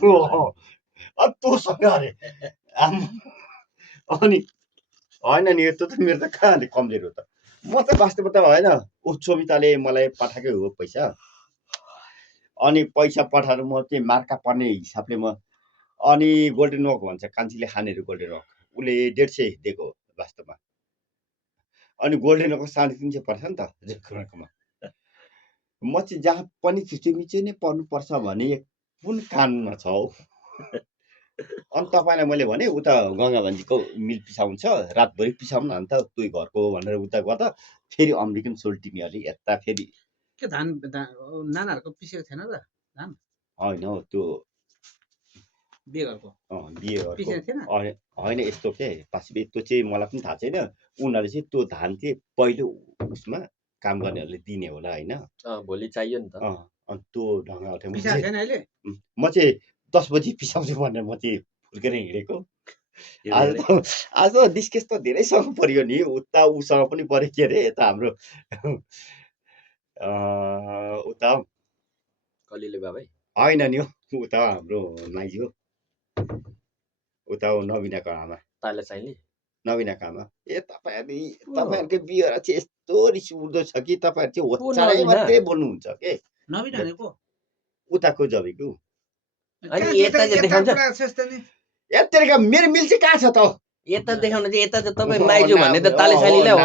तँसँग अरे अनि होइन नि यस्तो त मेरो त कहाँले कमजोरी हो त म त वास्तवमा त होइन सोभिताले मलाई पठाएकै हो पैसा अनि पैसा पठाएर म चाहिँ मार्का पर्ने हिसाबले म अनि गोल्डन वक भन्छ कान्छीले खानेहरू गोल्डन वक उसले 150 दिएको हो वास्तवमा अनि गोल्डन वक 350 पर्छ नि त जकराकोमा म चाहिँ जहाँ पनि छिचोमिचो नै पर्नुपर्छ भने कुन कानुनमा छ हौ अनि तपाईँलाई मैले भने उता गङ्गा भन्जीको मिल पिसाउँछ रातभरि पिसाउनु अन्त तुई घरको भनेर उता गर्दा फेरि अमेरिकन सोल्टिनी अलि यता फेरि के धान नानाहरूको पिसेको थिएन त धान होइन हौ त्यो बिहे घरको बिहेहरूको पिसेको थिएन होइन यस्तो के पासिबे त्यो चाहिँ मलाई पनि थाहा छैन उनीहरूले चाहिँ त्यो धान चाहिँ पहिलो उसमा काम गर्नेहरूले दिने होला होइन भोलि चाहियो नि त अनि त्यो ढङ्ग पिसाएको छैन अहिले म चाहिँ 10 बजी पिसाउँछु भनेर म चाहिँ फुर्केर हिँडेको आज त डिस्केस त धेरैसँग पर्यो नि उता उसँग पनि पऱ्यो के अरे यता हाम्रो उता कलिले बाबै होइन नि हौ उता हाम्रो माइजी हो उता नवीनाको आमा ताले चाहिने नवीनाको आमा ए तपाईँहरूको बिहेर चाहिँ यस्तो रिस उठ्दो छ कि तपाईँहरू चाहिँ होचारै मात्रै बोल्नुहुन्छ के नवीन भनेको उताको जबीको यता मेरो मिल चाहिँ कहाँ छ त यता देखाउन चाहिँ यता चाहिँ तपाईँ माइजू भन्ने त ताले छैलीलाई हो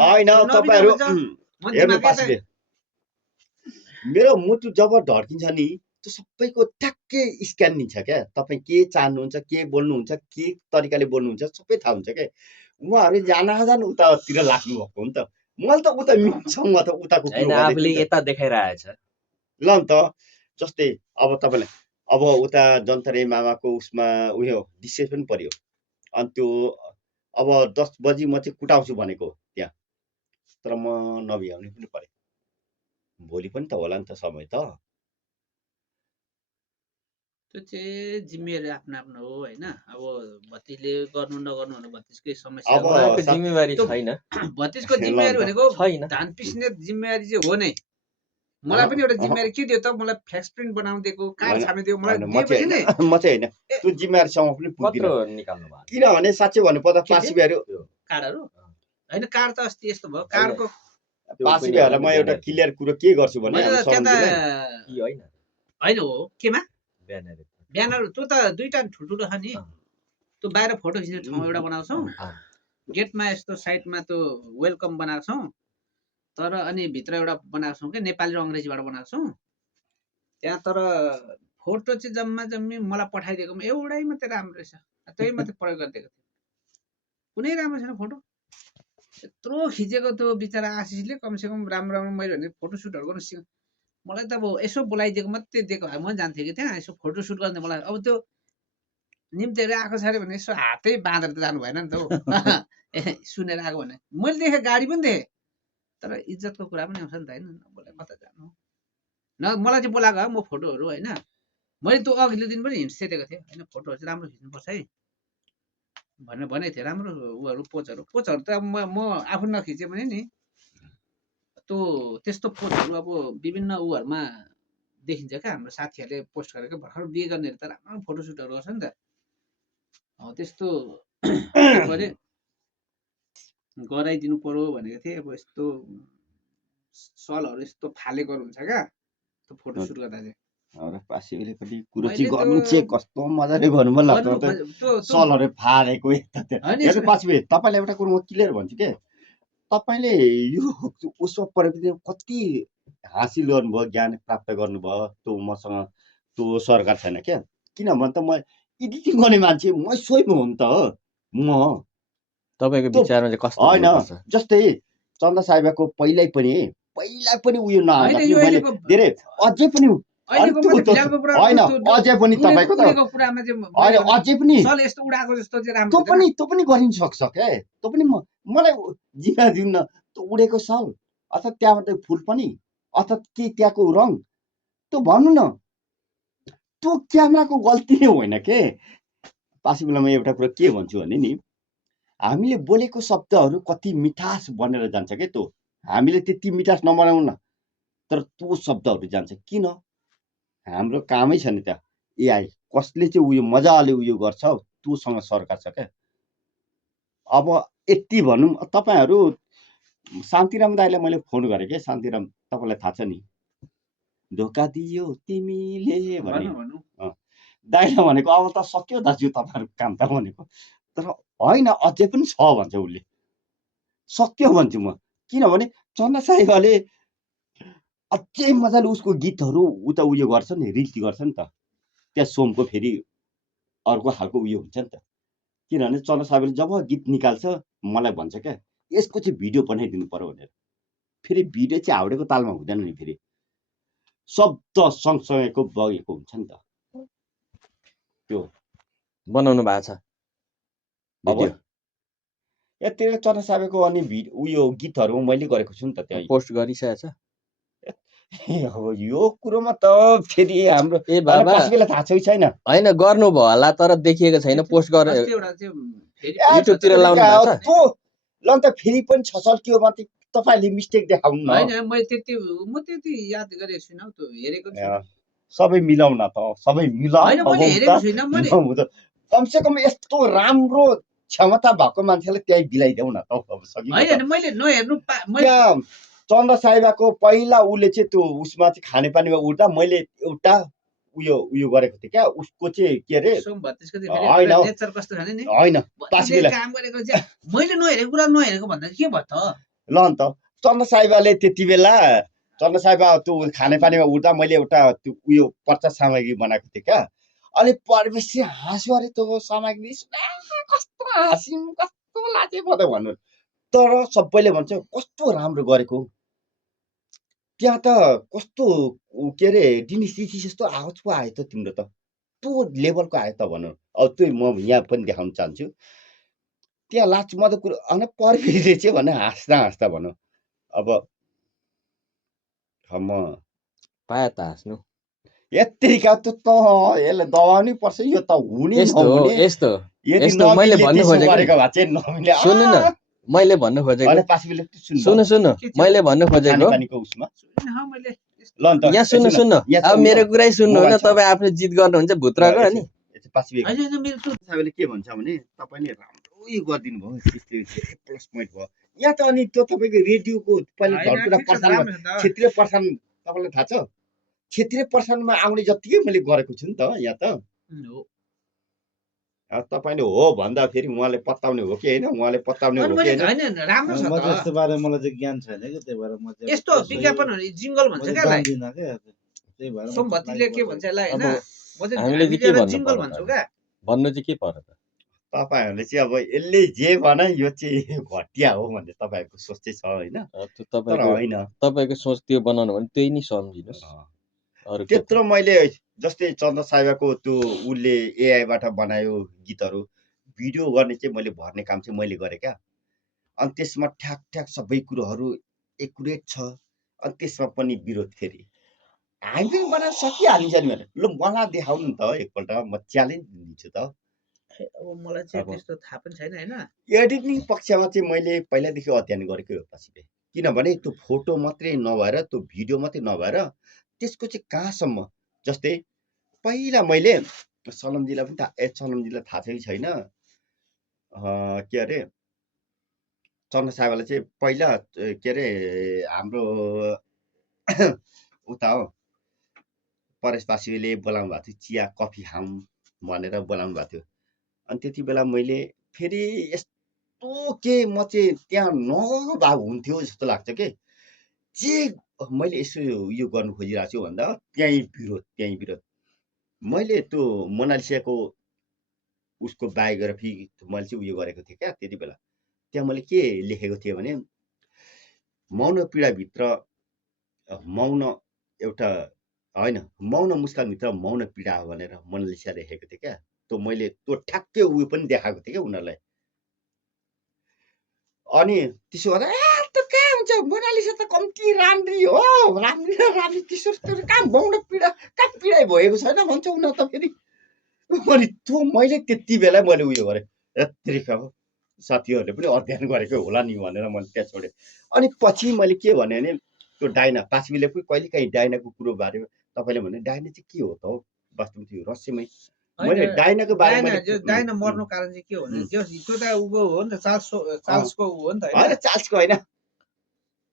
होइन तपाईँहरू हेर्नु पासिबे मेरो मुटु जब ढड्किन्छ नि त्यो सबैको ट्याक्कै स्क्यान लिन्छ क्या तपाईँ के चाहनुहुन्छ के बोल्नुहुन्छ के तरिकाले बोल्नुहुन्छ सबै थाहा हुन्छ क्या उहाँहरू जान उतातिर लाग्नु भएको हो नि त मैले त उता मिल्छौँ त उताको आफूले यता देखाइरहेछ ल नि त जस्तै अब तपाईँलाई अब उता जन्तरे मामाको उसमा उयो डिस्केस पनि पर्यो अनि त्यो अब 10 बजी म चाहिँ कुटाउँछु भनेको त्यहाँ तर म नभ्याउने पनि परे भोलि पनि त होला नि त समय त त्यो चाहिँ जिम्मेवारी आफ्नो आफ्नो हो होइन अब भतिजले गर्नु नगर्नु भने भतिजकै समस्या अब जिम्मेवारी छैन भतिजको जिम्मेवारी भनेको धान पिस्ने जिम्मेवारी चाहिँ हो नै मलाई पनि एउटा जिम्मेवारी के दियो त मलाई फ्लेक्स प्रिन्ट बनाउँदिएको कार्ड छापिदियो मलाई दिएपछि नै म चाहिँ होइन त्यो जिम्मेवारीसँग पनि पुग्दिन निकाल्नु भयो किनभने साँच्चै भन्नुपर्दा पासिबेहरू कार्डहरू होइन कार्ड त अस्ति यस्तो भयो कार्डको पासिबेहरूलाई म एउटा क्लियर कुरो के गर्छु भने होइन हो केमा ब्यानर त्यो त दुईटा ठुल्ठुलो छ नि त्यो बाहिर फोटो खिच्ने ठाउँ एउटा बनाउँछौँ गेटमा यस्तो साइडमा त्यो वेलकम बनाएको छौँ तर अनि भित्र एउटा बनाएको छौँ क्या नेपाली र अङ्ग्रेजीबाट बनाएको छौँ त्यहाँ तर फोटो चाहिँ जम्मा जम्मी मलाई पठाइदिएकोमा एउटै मात्रै राम्रो रहेछ त्यही मात्रै प्रयोग गरिदिएको थियो कुनै राम्रो छैन फोटो यत्रो खिचेको त्यो बिचरा आशिषले कमसेकम राम्रो राम्रो मैले भने फोटोसुटहरू गर्नु मलाई त अब यसो बोलाइदिएको मात्रै दिएको भए म जान्थेँ कि त्यहाँ यसो फोटोसुट गर्ने मलाई अब त्यो निम्तिहरू आएको छ अरे भने यसो हातै बाँधेर त जानु भएन नि त हौ सुनेर आएको भने मैले देखेँ गाडी पनि देखेँ तर इज्जतको कुरा पनि आउँछ नि त होइन नबोले कता जानु न मलाई चाहिँ बोलाएको म फोटोहरू होइन मैले त्यो अघिल्लो दिन पनि हिन्ट सेटेको थिएँ होइन फोटोहरू चाहिँ राम्रो खिच्नुपर्छ है भनेर भनेको थिएँ राम्रो उहरू पोजहरू त म आफू नखिचेँ भने नि त्यो त्यस्तो पोजहरू अब विभिन्न उहरूमा देखिन्छ क्या हाम्रो साथीहरूले पोस्ट गरेको भर्खर बिहे गर्नेहरू त राम्रो फोटोसुटहरू गर्छ नि त हो त्यस्तो गराइदिनु पर्यो भनेको थिएँ अब यस्तो सलहरू यस्तो फालेको हुन्छ क्या त्यो फोटोसुट गर्दा चाहिँ पासिबेले पनि कुरो चाहिँ गर्नु चाहिँ कस्तो मजाले गर्नु मन लाग्छ सलहरू फालेको हेर्नु पासिबे तपाईँलाई एउटा कुरो म क्लियर भन्छु के तपाईँले यो उसमा परेपछि कति हासिल गर्नुभयो ज्ञान प्राप्त गर्नुभयो त्यो मसँग त्यो सरकार छैन क्या किनभने त म एडिटिङ गर्ने मान्छे म स्वयं हो नि त म तपाईँको विचारमा चाहिँ कस्तो होइन जस्तै चन्दा साहेबको पहिला पनि उयो नआउँदा मैले धेरै अझै पनि होइन अझै पनि तपाईँको त होइन अझै पनि त्यो पनि गरिन सक्छ क्या त्यो पनि मलाई जिम्मा दिउन त्यो उडेको सल अर्थात् त्यहाँबाट फुल पनि अर्थात् के त्यहाँको रङ त्यो भन्नु न त्यो क्यामेराको गल्ती नै होइन के पासिबेला म एउटा कुरा के भन्छु भने नि हामीले बोलेको शब्दहरू कति मिठास बनेर जान्छ क्या त्यो हामीले त्यति मिठास नबनाउन तर त्यो शब्दहरू जान्छ किन हाम्रो कामै छ नि त एआई कसले चाहिँ उयो मजाले उयो गर्छ त्योसँग सरकार छ क्या। अब यति भनौँ तपाईँहरू शान्तिराम दाईलाई मैले फोन गरेँ के शान्तिराम तपाईँलाई थाहा छ नि धोका दियो तिमीले भने दाईलाई भनेको अब त सक्यो दाजु तपाईँहरूको काम त भनेको तर होइन अझै पनि छ भन्छ उसले सक्यो भन्छु म किनभने चन्द्र साहिबाले अझै मजाले उसको गीतहरू उता उयो गर्छ नि रिल्टी गर्छ नि त त्यहाँ सोमको फेरि अर्को खालको उयो हुन्छ नि त किनभने चन्द्र साहिबाले जब गीत निकाल्छ मलाई भन्छ क्या यसको चाहिँ भिडियो बनाइदिनु पर्यो भनेर फेरि भिडियो चाहिँ हाउडेको तालमा हुँदैन नि फेरि शब्द सँगसँगैको बगेको हुन्छ नि त त्यो बनाउनु भएको छ अब यतिखेर चन्द्र साहिबको अनि उयो गीतहरू मैले गरेको छु नि त त्यहाँ पोस्ट गरिसकेको छ अब यो कुरोमा त फेरि हाम्रो ए बाबा बेला थाहा छ छैन होइन गर्नु भयो होला तर देखिएको छैन पोस्ट गरेर युट्युबतिर लाउनु भएको छ त्यो ल त फेरि पनि छसल्कियो माथि तपाईँले मिस्टेक देखाउनु न होइन म त्यति याद गरेको छुइनँ त्यो हेरेको छु सबै मिलाउन त सबै कमसे कम यस्तो राम्रो क्षमता भएको मान्छेलाई त्यही बिलाइदेऊ न त अब सकिन्छ चन्द्र साहिबाको पहिला उसले चाहिँ त्यो उसमा चाहिँ खानेपानीमा उठ्दा मैले एउटा उयो गरेको थिएँ क्या उसको चाहिँ के अरे होइन मैले नहेरेको कुरा नहेरेको भन्दा के भयो त ल नि त चन्द्र साहिबाले त्यति बेला चन्द्र साहिबा त्यो खानेपानीमा उठ्दा मैले एउटा त्यो उयो पर्चा सामग्री बनाएको थिएँ क्या अनि परिवेशी हाँस्यो अरे त्यो सामग्री कस्तो हाँस्यौँ कस्तो लाजे पो भन्नु तर सबैले भन्छ कस्तो राम्रो गरेको त्यहाँ त कस्तो के अरे डिनिसिटी जस्तो आवाज पो आयो त तिम्रो त त्यो लेभलको आयो त भनौँ अब त्यो म यहाँ पनि देखाउन चाहन्छु त्यहाँ लाच मजा कुरो अनि परिवेशले चाहिँ भने हाँस्दा हाँस्दा भनौँ अब म पाए त हाँस्नु यत्तिका त यसलाई दबाउनै पर्छ यो त हुने यस्तो मैले भन्नु खोजेको सुन्नु न मैले भन्नु खोजेको सुन्नु मैले भन्नु खोजेको यहाँ सुन्नु अब मेरो कुरै सुन्नु होइन तपाईँ आफूले जित गर्नुहुन्छ भुत्रको नि के भन्छ भने तपाईँले राम्रो उयो गरिदिनु भयो प्लस पोइन्ट भयो यहाँ त अनि त्यो तपाईँको रेडियोको पहिला घरपुरा प्रसारण क्षेत्रीय प्रसारण तपाईँलाई थाहा छ क्षेत्रीय प्रसारणमा आउने जत्तिकै मैले गरेको छु नि त यहाँ त तपाईँले हो भन्दा फेरि उहाँले पत्ताउने हो कि होइन उहाँले पत्ताउने हो कि होइन राम्रो छ त यस्तो बारे मलाई चाहिँ ज्ञान छैन कि त्यही भएर म चाहिँ यस्तो विज्ञापनहरु जिंगल भन्छ क्या जान्दिन के त्यही भएर सोमभतीले के भन्छ यसलाई हैन म चाहिँ हामीले चाहिँ के भन्नु जिंगल भन्छु क्या भन्नु चाहिँ के पर्यो त तपाईहरुले चाहिँ अब यसले जे भने यो चाहिँ घटिया हो भन्ने तपाईहरुको सोच चाहिँ छ हैन तर हैन तपाईको सोच त्यो बनाउनु भने त्यही नै सम्झिनुस् अरु त्यत्रो मैले जस्तै चन्द्र साहिबाको त्यो उले एआई बाट बनायो गीतहरु भिडियो गर्ने चाहिँ मैले भर्ने काम चाहिँ मैले गरे क्या अनि त्यसमा ठ्याक ठ्याक सबै कुरोहरु एकुरेट छ अनि त्यसमा पनि विरोध फेरि हामी पनि बनाउन सकिहालिन्छ नि भने ल मलाई देखाउनु नि त एकपल्ट म च्यालेन्ज दिन्छु त अब मलाई चाहिँ त्यस्तो थाहा पनि छैन हैन एडिटिङ पक्षमा चाहिँ मैले पहिलादेखि अध्ययन गरेको हो पछि किनभने त्यो फोटो मात्रै नभएर त्यो भिडियो मात्रै नभएर त्यसको चाहिँ कहाँसम्म जस्तै पहिला मैले सलमजीलाई पनि सलमजीलाई थाहा छ कि छैन के अरे चन्द्र साहिबले चाहिँ पहिला के अरे हाम्रो उता हो परेशवासीले बोलाउनु भएको थियो चिया कफी खाऊँ भनेर बोलाउनु भएको थियो अनि त्यति बेला मैले फेरि यस्तो के म चाहिँ त्यहाँ नभए हुन्थ्यो जस्तो लाग्छ के जे मैले यसो यो गर्नु खोजिरहेको छु भन्दा त्यहीँ विरोध मैले त्यो मोनालिसाको उसको बायोग्राफी मैले चाहिँ उयो गरेको थिएँ क्या त्यति बेला त्यहाँ मैले के लेखेको थिएँ भने मौन पीडाभित्र मौन एउटा होइन मौन मुस्कानभित्र मौन पीडा हो भनेर मोनालिसा लेखेको थिएँ क्या त्यो मैले त्यो ठ्याक्कै उयो पनि देखाएको थिएँ क्या उनीहरूलाई अनि त्यसो गर्दा त्यो कहाँ हुन्छ मोनालिसा त कम्ती राम्री हो राम्री त्यसो कहाँ मौन पीडा कहाँ पीडा भएको छैन भन्छ उनीहरू त फेरि अनि त्यो मैले त्यति बेला मैले उयो गरेँ यत्रिका हो साथीहरूले पनि अध्ययन गरेकै होला नि भनेर मैले त्यहाँ छोडेँ अनि पछि मैले के भने त्यो डाइना पाँचवीले पनि कहिले काहीँ डाइनाको कुरो बारे तपाईँले भने डाइना चाहिँ के हो त हो वास्तवमा त्यो रहस्यमय मैले डाइनाको बारेमा डाइना मर्नु कारण चाहिँ के हो भने त्यो त उको हो नि त चार्ल्सको हो नि त होइन चार्ल्सको होइन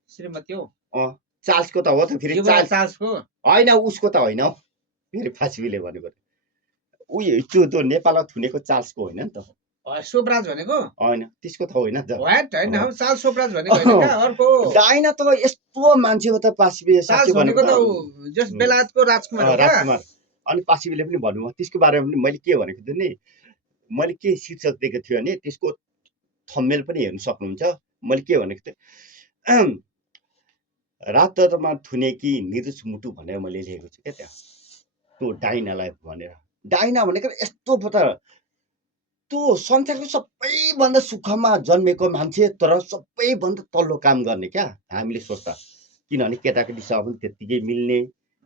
श्रीमती हो चार्ल्सको त हो त फेरि चार्ल्सको होइन उसको त होइन हौ फेरि फाँसीले भनेको उयो त्यो नेपालमा थुनेको चार्ल्सको होइन नि त सोपराज भनेको होइन त्यसको त होइन चार्ल्स सोपराज भनेको होइन अर्को डाइना त यस्तो मान्छे हो त पासिबे चार्ल्स भनेको त जस बेलायतको राजकुमार अनि पासिबेले पनि भन्नुभयो त्यसको बारेमा पनि मैले के भनेको थिएँ नि मैले के शीर्षक दिएको थियो भने त्यसको थम्बनेल पनि हेर्न सक्नुहुन्छ मैले के भनेको थिएँ रातमा थुनेकी निर्दोष मुटु भनेर मैले लेखेको छु क्या त्यहाँ त्यो डाइनालाई भनेर डाइना भनेको यस्तो पो त त्यो संसारको सबैभन्दा सुखमा जन्मेको मान्छे तर सबैभन्दा तल्लो काम गर्ने क्या हामीले सोच्दा किनभने केटाकेटीसँग पनि त्यत्तिकै मिल्ने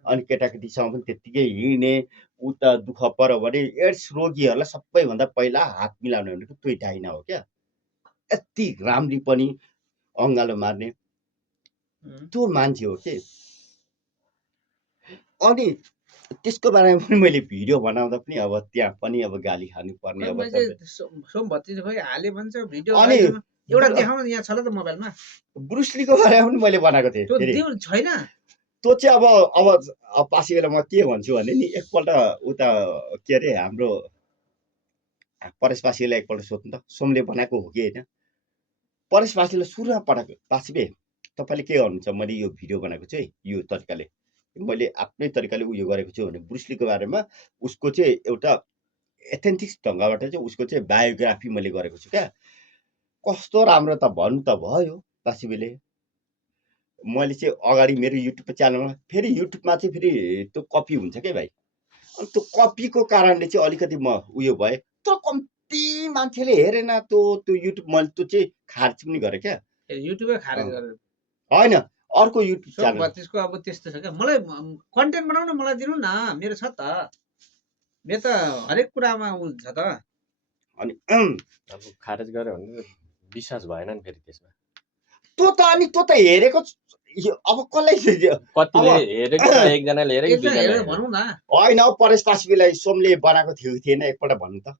अनि केटाकेटीसँग पनि त्यत्तिकै हिँड्ने उता दुःख पर्यो भने एड्स रोगीहरूलाई सबैभन्दा पहिला हात मिलाउने भनेको त्यो डाइना हो क्या यति राम्री पनि अङ्गालो मार्ने त्यो मान्छे हो के अनि त्यसको बारेमा पनि मैले भिडियो बनाउँदा पनि अब त्यहाँ पनि अब गाली खानु पर्ने अब सोमभत्ती खोइ हाले भन्छ भिडियो अनि एउटा देखाउन यहाँ छ ल त मोबाइलमा ब्रुसलीको बारेमा पनि मैले बनाएको थिएँ त्यो छैन त्यो चाहिँ अब पासी बेला म के भन्छु भने नि एकपल्ट उता के अरे हाम्रो परेश पासीलाई एकपल्ट सोध्नु त सोमले बनाएको हो कि होइन परेश पासीलाई सुरुमा पठाएको पासीबे तपाईँले के गर्नुहुन्छ मैले यो भिडियो बनाएको चाहिँ यो तरिकाले मैले आफ्नै तरिकाले उयो गरेको छु भने ब्रुसलीको बारेमा उसको चाहिँ एउटा एथेन्टिक ढङ्गबाट चाहिँ उसको चाहिँ बायोग्राफी मैले गरेको छु क्या कस्तो राम्रो त भन्नु त भयो पासिबेले मैले चाहिँ अगाडि मेरो युट्युब च्यानलमा फेरि युट्युबमा चाहिँ फेरि त्यो कपी हुन्छ क्या भाइ अनि त्यो कपीको कारणले चाहिँ अलिकति म उयो भएँ तर कम्ती मान्छेले हेरेन त्यो युट्युब मैले त्यो चाहिँ खारिज पनि गरेँ क्या युट्युबै खारिज गरेर होइन अर्को युट्युब च्यानल त्यसको अब त्यस्तो छ क्या मलाई कन्टेन्ट बनाउन मलाई दिनु न मेरो छ त मेरो त हरेक कुरामा हुन्छ त अनि अब खारेज गर्यो भने विश्वास भएन नि फेरि त्यसमा त्यो त अनि त्यो त हेरेको अब कसलाई कतिले हेरेको एकजनाले हेरेको भनौँ न होइन परेश पासीलाई सोमले बनाएको थियो थिएन एकपल्ट भन्नु त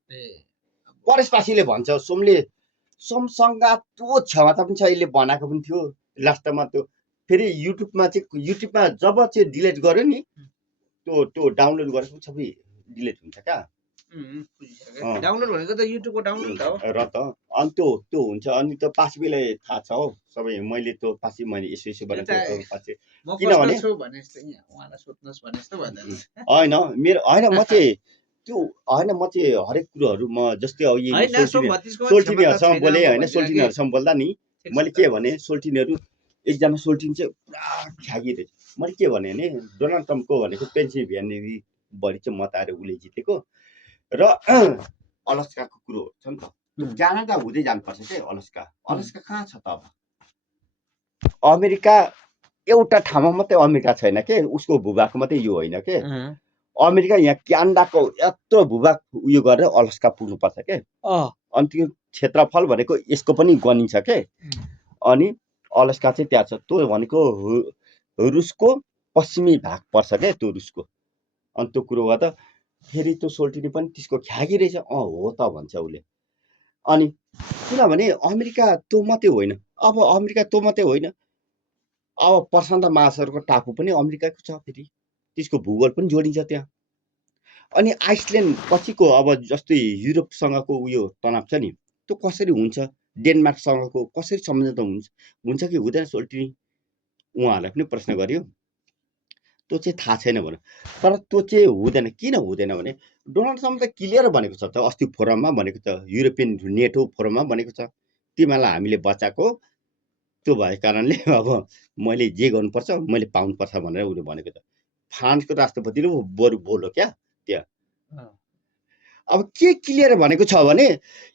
परेश पासीले भन्छ सोमसँग त्यो क्षमता पनि छ यसले बनाएको पनि थियो लास्टमा त्यो फेरि युट्युबमा जब चाहिँ डिलिट गर्यो नि त्यो डाउनलोड गरेको सबै डिलिट हुन्छ क्या डाउनलोड भनेको त युट्युबको डाउनलोड हो र त अनि त्यो हुन्छ अनि त्यो पासीलाई थाहा छ हौ सबै मैले त्यो पासी मैले यसो बनाएको पासी किनभने होइन मेरो होइन म चाहिँ त्यो होइन म चाहिँ हरेक कुरोहरू म जस्तै अब सोल्टिनीहरूसँग बोलेँ होइन सोल्टिनीहरूसँग बोल्दा नि मैले के भने सोल्टिनीहरू एकजना सोल्टिन चाहिँ पुरा ख्यागिरहेछ मैले के भने डोनाल्ड ट्रम्पको भनेको पेन्सिल्भेनिया बढी चाहिँ मत आएर उसले जितेको र अलास्काको कुरो छ नि त क्यानाडा हुँदै जानुपर्छ क्या अलास्का कहाँ छ त अब अमेरिका एउटा ठाउँमा मात्रै अमेरिका छैन के उसको भूभाग मात्रै यो होइन के अमेरिका यहाँ क्यानाडाको यत्रो भूभाग उयो गरेर अलास्का पुग्नुपर्छ के अनि त्यो क्षेत्रफल भनेको यसको पनि गनिन्छ के अनि अलास्का चाहिँ त्यहाँ छ त्यो भनेको रुसको पश्चिमी भाग पर्छ क्या त्यो रुसको अनि त्यो कुरो गर्दा फेरि त्यो सोल्टिनी पनि त्यसको ख्यागी रहेछ हो त भन्छ उसले अनि किनभने अमेरिका त्यो मात्रै होइन अब अमेरिका त्यो मात्रै होइन अब प्रशान्त महासागरको टापु पनि अमेरिकाको छ फेरि त्यसको भूगोल पनि जोडिन्छ त्यहाँ अनि आइसल्यान्ड पछिको अब जस्तै युरोपसँगको उयो तनाव छ नि त्यो कसरी हुन्छ डेनमार्कसँगको कसरी सम्झौता हुन्छ कि हुँदैन सोल्टिनी उहाँहरूलाई पनि प्रश्न गर्यो त्यो चाहिँ थाहा छैन भनौँ तर त्यो चाहिँ हुँदैन किन हुँदैन भने डोनाल्ड ट्रम्प त क्लियर भनेको छ त अस्ति फोरममा भनेको छ युरोपियन नेटो फोरममा भनेको छ तिमीहरूलाई हामीले बचाएको त्यो भएको कारणले अब मैले जे गर्नुपर्छ मैले पाउनुपर्छ भनेर उसले भनेको छ फ्रान्सको राष्ट्रपतिले बरु बोल्यो क्या त्यहाँ अब के क्लियर भनेको छ भने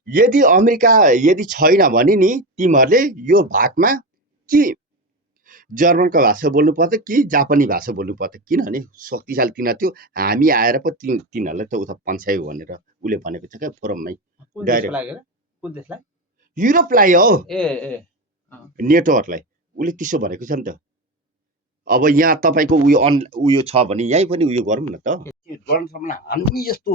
यदि अमेरिका यदि छैन भने नि तिमीहरूले यो भागमा कि जर्मनको भाषा बोल्नु पर्छ कि जापानी भाषा बोल्नु पर्छ किनभने शक्तिशाली तिनीहरू थियो हामी आएर पो तिनीहरूलाई त उता पन्छायो भनेर उसले भनेको छ क्या फोरममै युरोपलाई हो नेटोहरूलाई उसले त्यसो भनेको छ नि त अब यहाँ तपाईँको उयो छ भने यहीँ पनि उयो गरौँ न त। डोनाल्ड ट्रम्पलाई हामी यस्तो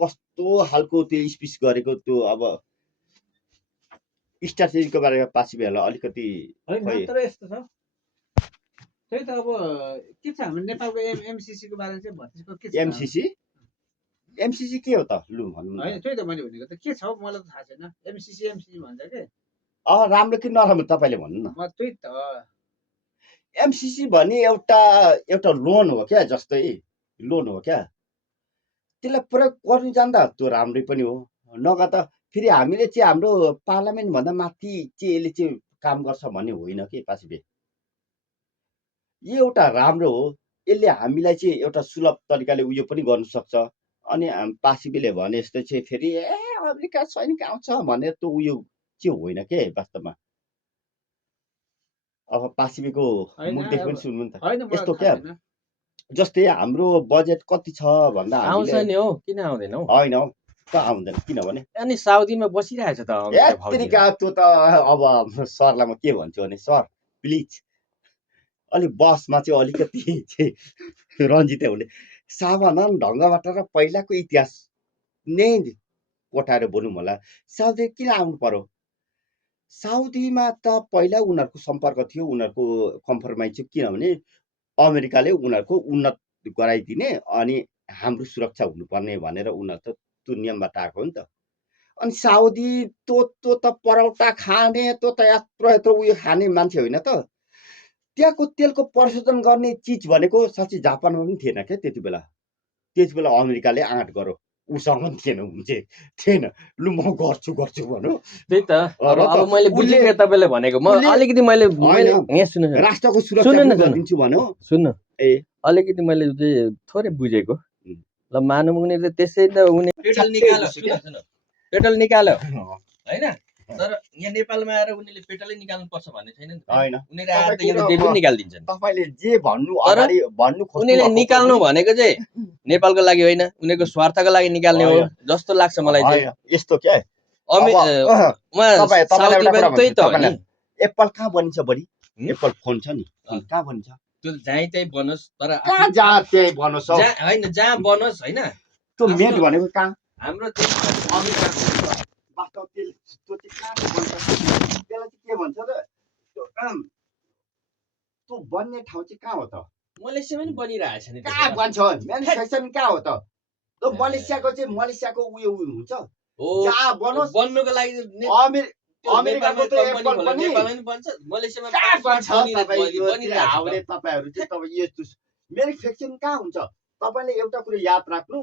कस्तो खालको त्यो स्पिच गरेको त्यो अब स्ट्राटेजीको बारेमा पासिबेहरूलाई अलिकति तर यस्तो छ त्यही त। अब के छ हाम्रो नेपालको एमसीसी को बारेमा चाहिँ भतिजको के छ? एमसीसी के हो त? लु भन्नु। होइन त्यही त मैले भनेको त के छ मलाई त थाहा छैन। एमसीसी भन्छ के? राम्रो कि नराम्रो तपाईँले भन्नु न। त्यही त एमसीसी भने एउटा लोन हो क्या, जस्तै लोन हो क्या। त्यसलाई प्रयोग गर्नु जान्दा त्यो राम्रै पनि हो, नभए त फेरि हामीले चाहिँ हाम्रो पार्लियामेन्ट भन्दा माथि चाहिँ यसले चाहिँ काम गर्छ भन्ने होइन कि पासिबे। यो एउटा राम्रो हो, यसले हामीलाई चाहिँ एउटा सुलभ तरिकाले उयो पनि गर्नु सक्छ। अनि पासिबेले भने जस्तो चाहिँ फेरि अमेरिका सैनिक आउँछ भनेर त्यो उयो चाहिँ होइन के वास्तवमा। अब पासिबेको मुखदेखि पनि सुन्नु नि त। यस्तो क्या, जस्तै हाम्रो बजेट कति छ भन्दा आउँछ नि हौ, किन आउँदैन हौ? होइन हौ त आउँदैन, किनभने अनि साउदीमा बसिरहेछ त यत्रिका त्यो त। अब सरलाई म के भन्छु भने, सर प्लिज अलिक बसमा चाहिँ अलिकति चाहिँ रन्जितै हुने सावधान ढङ्गबाट र पहिलाको इतिहास नै कोटाएर बोलौँ होला। साउदी किन आउनु पर्यो? साउदीमा त पहिला उनीहरूको सम्पर्क थियो, उनीहरूको कम्प्रोमाइज थियो, किनभने अमेरिकाले उनीहरूको उन्नत गराइदिने अनि हाम्रो सुरक्षा हुनुपर्ने भनेर उनीहरू त त्यो नियमबाट आएको हो नि त। अनि साउदी त्यो त परौटा खाने, त्यो त यत्रो उयो खाने मान्छे होइन त। त्यहाँको तेलको प्रशोधन गर्ने चिज भनेको साँच्चै जापानमा पनि थिएन क्या त्यति बेला अमेरिकाले आँट गर्यो, उसँग पनि थिएन, हुन्छ थिएन। लु म गर्छु भनौँ। त्यही त। अब मैले बुझेँ तपाईँले भनेको। म अलिकति मैले यहाँ सुन्नु, राष्ट्रको सुरक्षा दिन्छु भन्यो। सुन्नु, अलिकति मैले थोरै बुझेको। ल मानौँ उनीहरूले त्यसै त पेट्रोल निकाल्यो होइन, तर यहाँ नेपालमा आएर उनीहरूले पेट्रोलै निकाल्नु पर्छ भन्ने छैन नि त। उनीहरू आएर त यहाँ जे पनि निकालिदिन्छन्। तपाईँले जे भन्नु अगाडि भन्नु खोज्नु, उनीहरूले निकाल्नु भनेको चाहिँ नेपालको लागि होइन, उनीहरूको स्वार्थको लागि निकाल्ने हो जस्तो लाग्छ मलाई चाहिँ। यस्तो क्या एप्पल कहाँ बनिन्छ बढी? एप्पल फोन छ नि, कहाँ बनिन्छ? त्यो जहीँ चाहिँ बनोस्, तर कहाँ जहाँ त्यही बनोस् होइन, जहाँ बनोस् होइन। त्यो मेड भनेको कहाँ? हाम्रो वास्तव त्यो चाहिँ कहाँ बन्छ? त्यसलाई चाहिँ के भन्छ त? त्यो बन्ने ठाउँ चाहिँ कहाँ हो त? मलेसियामा पनि बनिरहेछ नि। कहाँ बन्छ? म्यानुफ्याक्चरिङ कहाँ हो त? त्यो मलेसियाको उयो हुन्छ, जहाँ बनोस् बन्नुको लागि अमेरिकाको त एप्पल पनि नेपालमा पनि बन्छ, मलेसियामा कहाँ बन्छ? तपाईँहरू चाहिँ तपाईँ यस्तो म्यानुफ्याक्चरिङ कहाँ हुन्छ? तपाईँले एउटा कुरो याद राख्नु,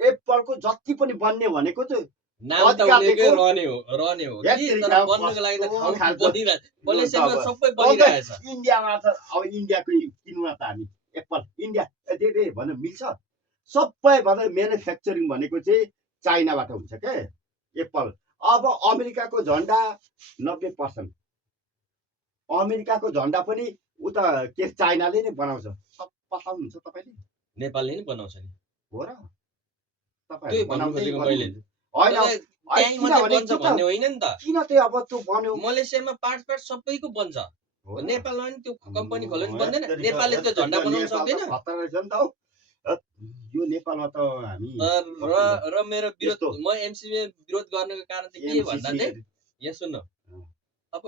एप्पलको जति पनि बन्ने भनेको चाहिँ नाम त उनीहरुकै रहने हो कि, तर बन्नुको लागि त ठाउँ बनिरहेछ। मलेसियामा सबै बनिरहेछ। इन्डियामा त अब इन्डियाकै किन्नु त हामी एप्पल इन्डिया दे भनेर मिल्छ? सबै भनेर म्यानुफ्याक्चरिङ भनेको चाहिँ चाइनाबाट हुन्छ क्या एप्पल। अब अमेरिकाको झन्डा 90%, अमेरिकाको झन्डा पनि उता के चाइनाले नै बनाउँछ। सब पत्ताउनुहुन्छ तपाईँले? नेपालले नै बनाउँछ नि हो र? तपाईहरु बनाउँदै होइन भन्ने होइन नि त। किन चाहिँ अब त्यो बन्यो? मलेसियामा पार्ट सबैको बन्छ, नेपालमा पनि त्यो कम्पनी खोल्यो भने बन्दैन। नेपालले त्यो झन्डा बनाउन सक्दैन। यो नेपालमा त हामी र मेरो विरोध, म एमसीबी विरोध गर्नको कारण चाहिँ के भन्दा चाहिँ यहाँ सुन्नु, अब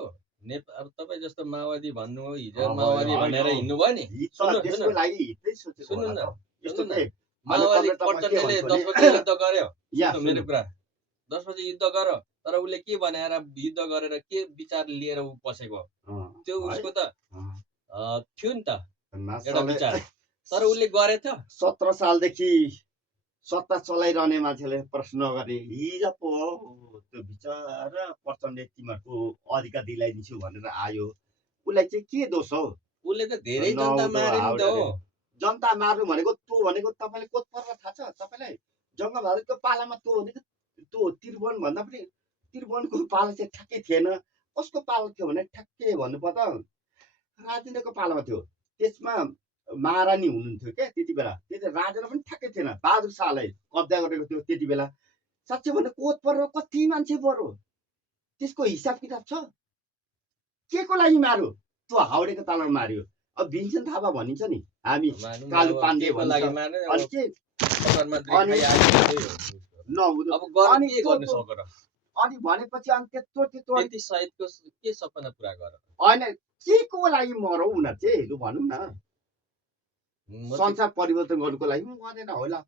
तपाईँ जस्तो माओवादी भन्नु हो, हिजो माओवादी भनेर हिँड्नु भयो नि। सुन्नु न, माओवादी प्रचण्डले 10 बजे युद्ध गर्यो, मेरो कुरा 10 बजे युद्ध गर्यो, तर उसले के भनेर युद्ध गरेर के विचार लिएर ऊ पसेको त्यो उसको त थियो नि त एउटा विचार, तर उसले गरे त। 17 सालदेखि सत्ता चलाइरहने मान्छेले प्रश्न गरे, हिजो पो त्यो विचार प्रचण्डले तिमीहरूको अधिकार दिलाइदिन्छु भनेर आयो, उसलाई चाहिँ के दोष हो? उसले त धेरै जनता मार्यो नि त हो। जनता मार्नु भनेको त्यो भनेको तपाईँले कोत पर्व थाहा छ? तपाईँलाई जङ्गबहादुरको पालामा त्यो भनेको त्यो त्रिभुवन भन्दा पनि त्रिभुवनको पाला चाहिँ ठ्याक्कै थिएन। कसको पाला थियो भने ठ्याक्कै भन्नुपर्दा राजेन्द्रको पालामा थियो। त्यसमा महारानी हुनुहुन्थ्यो क्या त्यति बेला, त्यति राजेन्द्र पनि ठ्याक्कै थिएन। बहादुर शाहलाई कब्जा गरेको थियो त्यति बेला। साँच्चै भने कोत पर्व कति मान्छे मर्यो त्यसको हिसाब किताब छ? के को लागि मार्यो? त्यो हाउडेको तालमा मार्यो। अब भीमसेन थापा भनिन्छ नि हामी मानौँ कालु अब पाण्डे केको भन्छ लागि माने अब अनि के प्रधानमन्त्री अनि खाइहाल्यो नहुँदो अब गर्न अनि के गर्न सक्यो र अनि भनेपछि अनि त्यत्रो त्यति सहितको के सपना पुरा गर होइन के को लागि मरौ उनीहरू चाहिँ लु भनौँ न संसार परिवर्तन गर्नुको लागि गर्दैन होला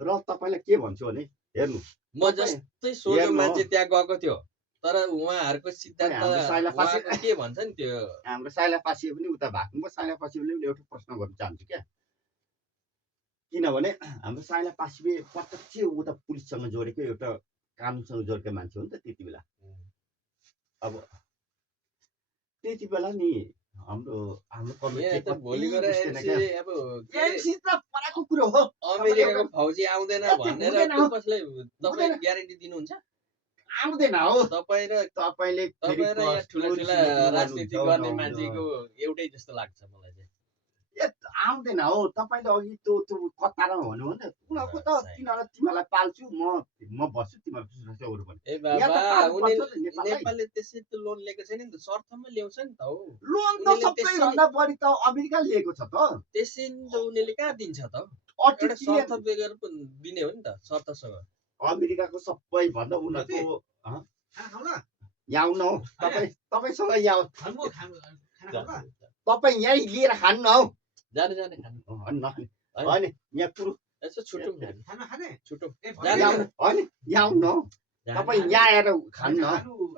र तपाईँलाई के भन्छु भने हेर्नु म जस्तै सोझो हेर्नु मान्छे त्यहाँ गएको थियो तर उहाँहरूको सिद्धान्त हाम्रो साइलापासी उहाँको के भन्छ नि त्यो हाम्रो साइलापासी पनि उता भएको म साइलापासीले पनि एउटा प्रश्न गर्न चाहन्छु क्या किनभने हाम्रो साइलापासी प्रत्यक्ष उता पुलिससँग जोडेको एउटा कानुनसँग जोडेको मान्छे हो नि त त्यति बेला अब त्यति बेला नि हाम्रो भोलि गएर अब एमसी त पराको कुरो हो अमेरिकाको फौजी आउँदैन भनेर कसलाई तपाईँ ग्यारेन्टी दिनुहुन्छ आउँदैन हो तपाईँले यहाँ ठुला ठुला राजनीति गर्ने मान्छेको एउटै जस्तो लाग्छ मलाई चाहिँ आउँदैन हो तपाईँले अघि त्यो कतारमा भन्नु हो नि उनीहरूको त किनभने तिमीलाई पाल्छु म बस्छु तिमीहरू ए बाबा नेपालले त्यसै त लोन लिएको छैन नि त शर्तमा ल्याउँछ नि त हो लोन त सबैभन्दा बढी त अमेरिका लिएको छ त त्यसै त उनीहरूले कहाँ दिन्छ त एउटा शर्त बेगर दिने हो नि त शर्तसँग अमेरिकाको सबैभन्दा उनीहरूको यहाँ आउनु हौ तपाईँसँग यहाँ तपाईँ यहीँ लिएर खानु न हौ जाने खानु होइन यहाँ कुरो यसो छुटौँ छुटौँ होइन यहाँ आउनु हौ तपाईँ यहाँ आएर खानु न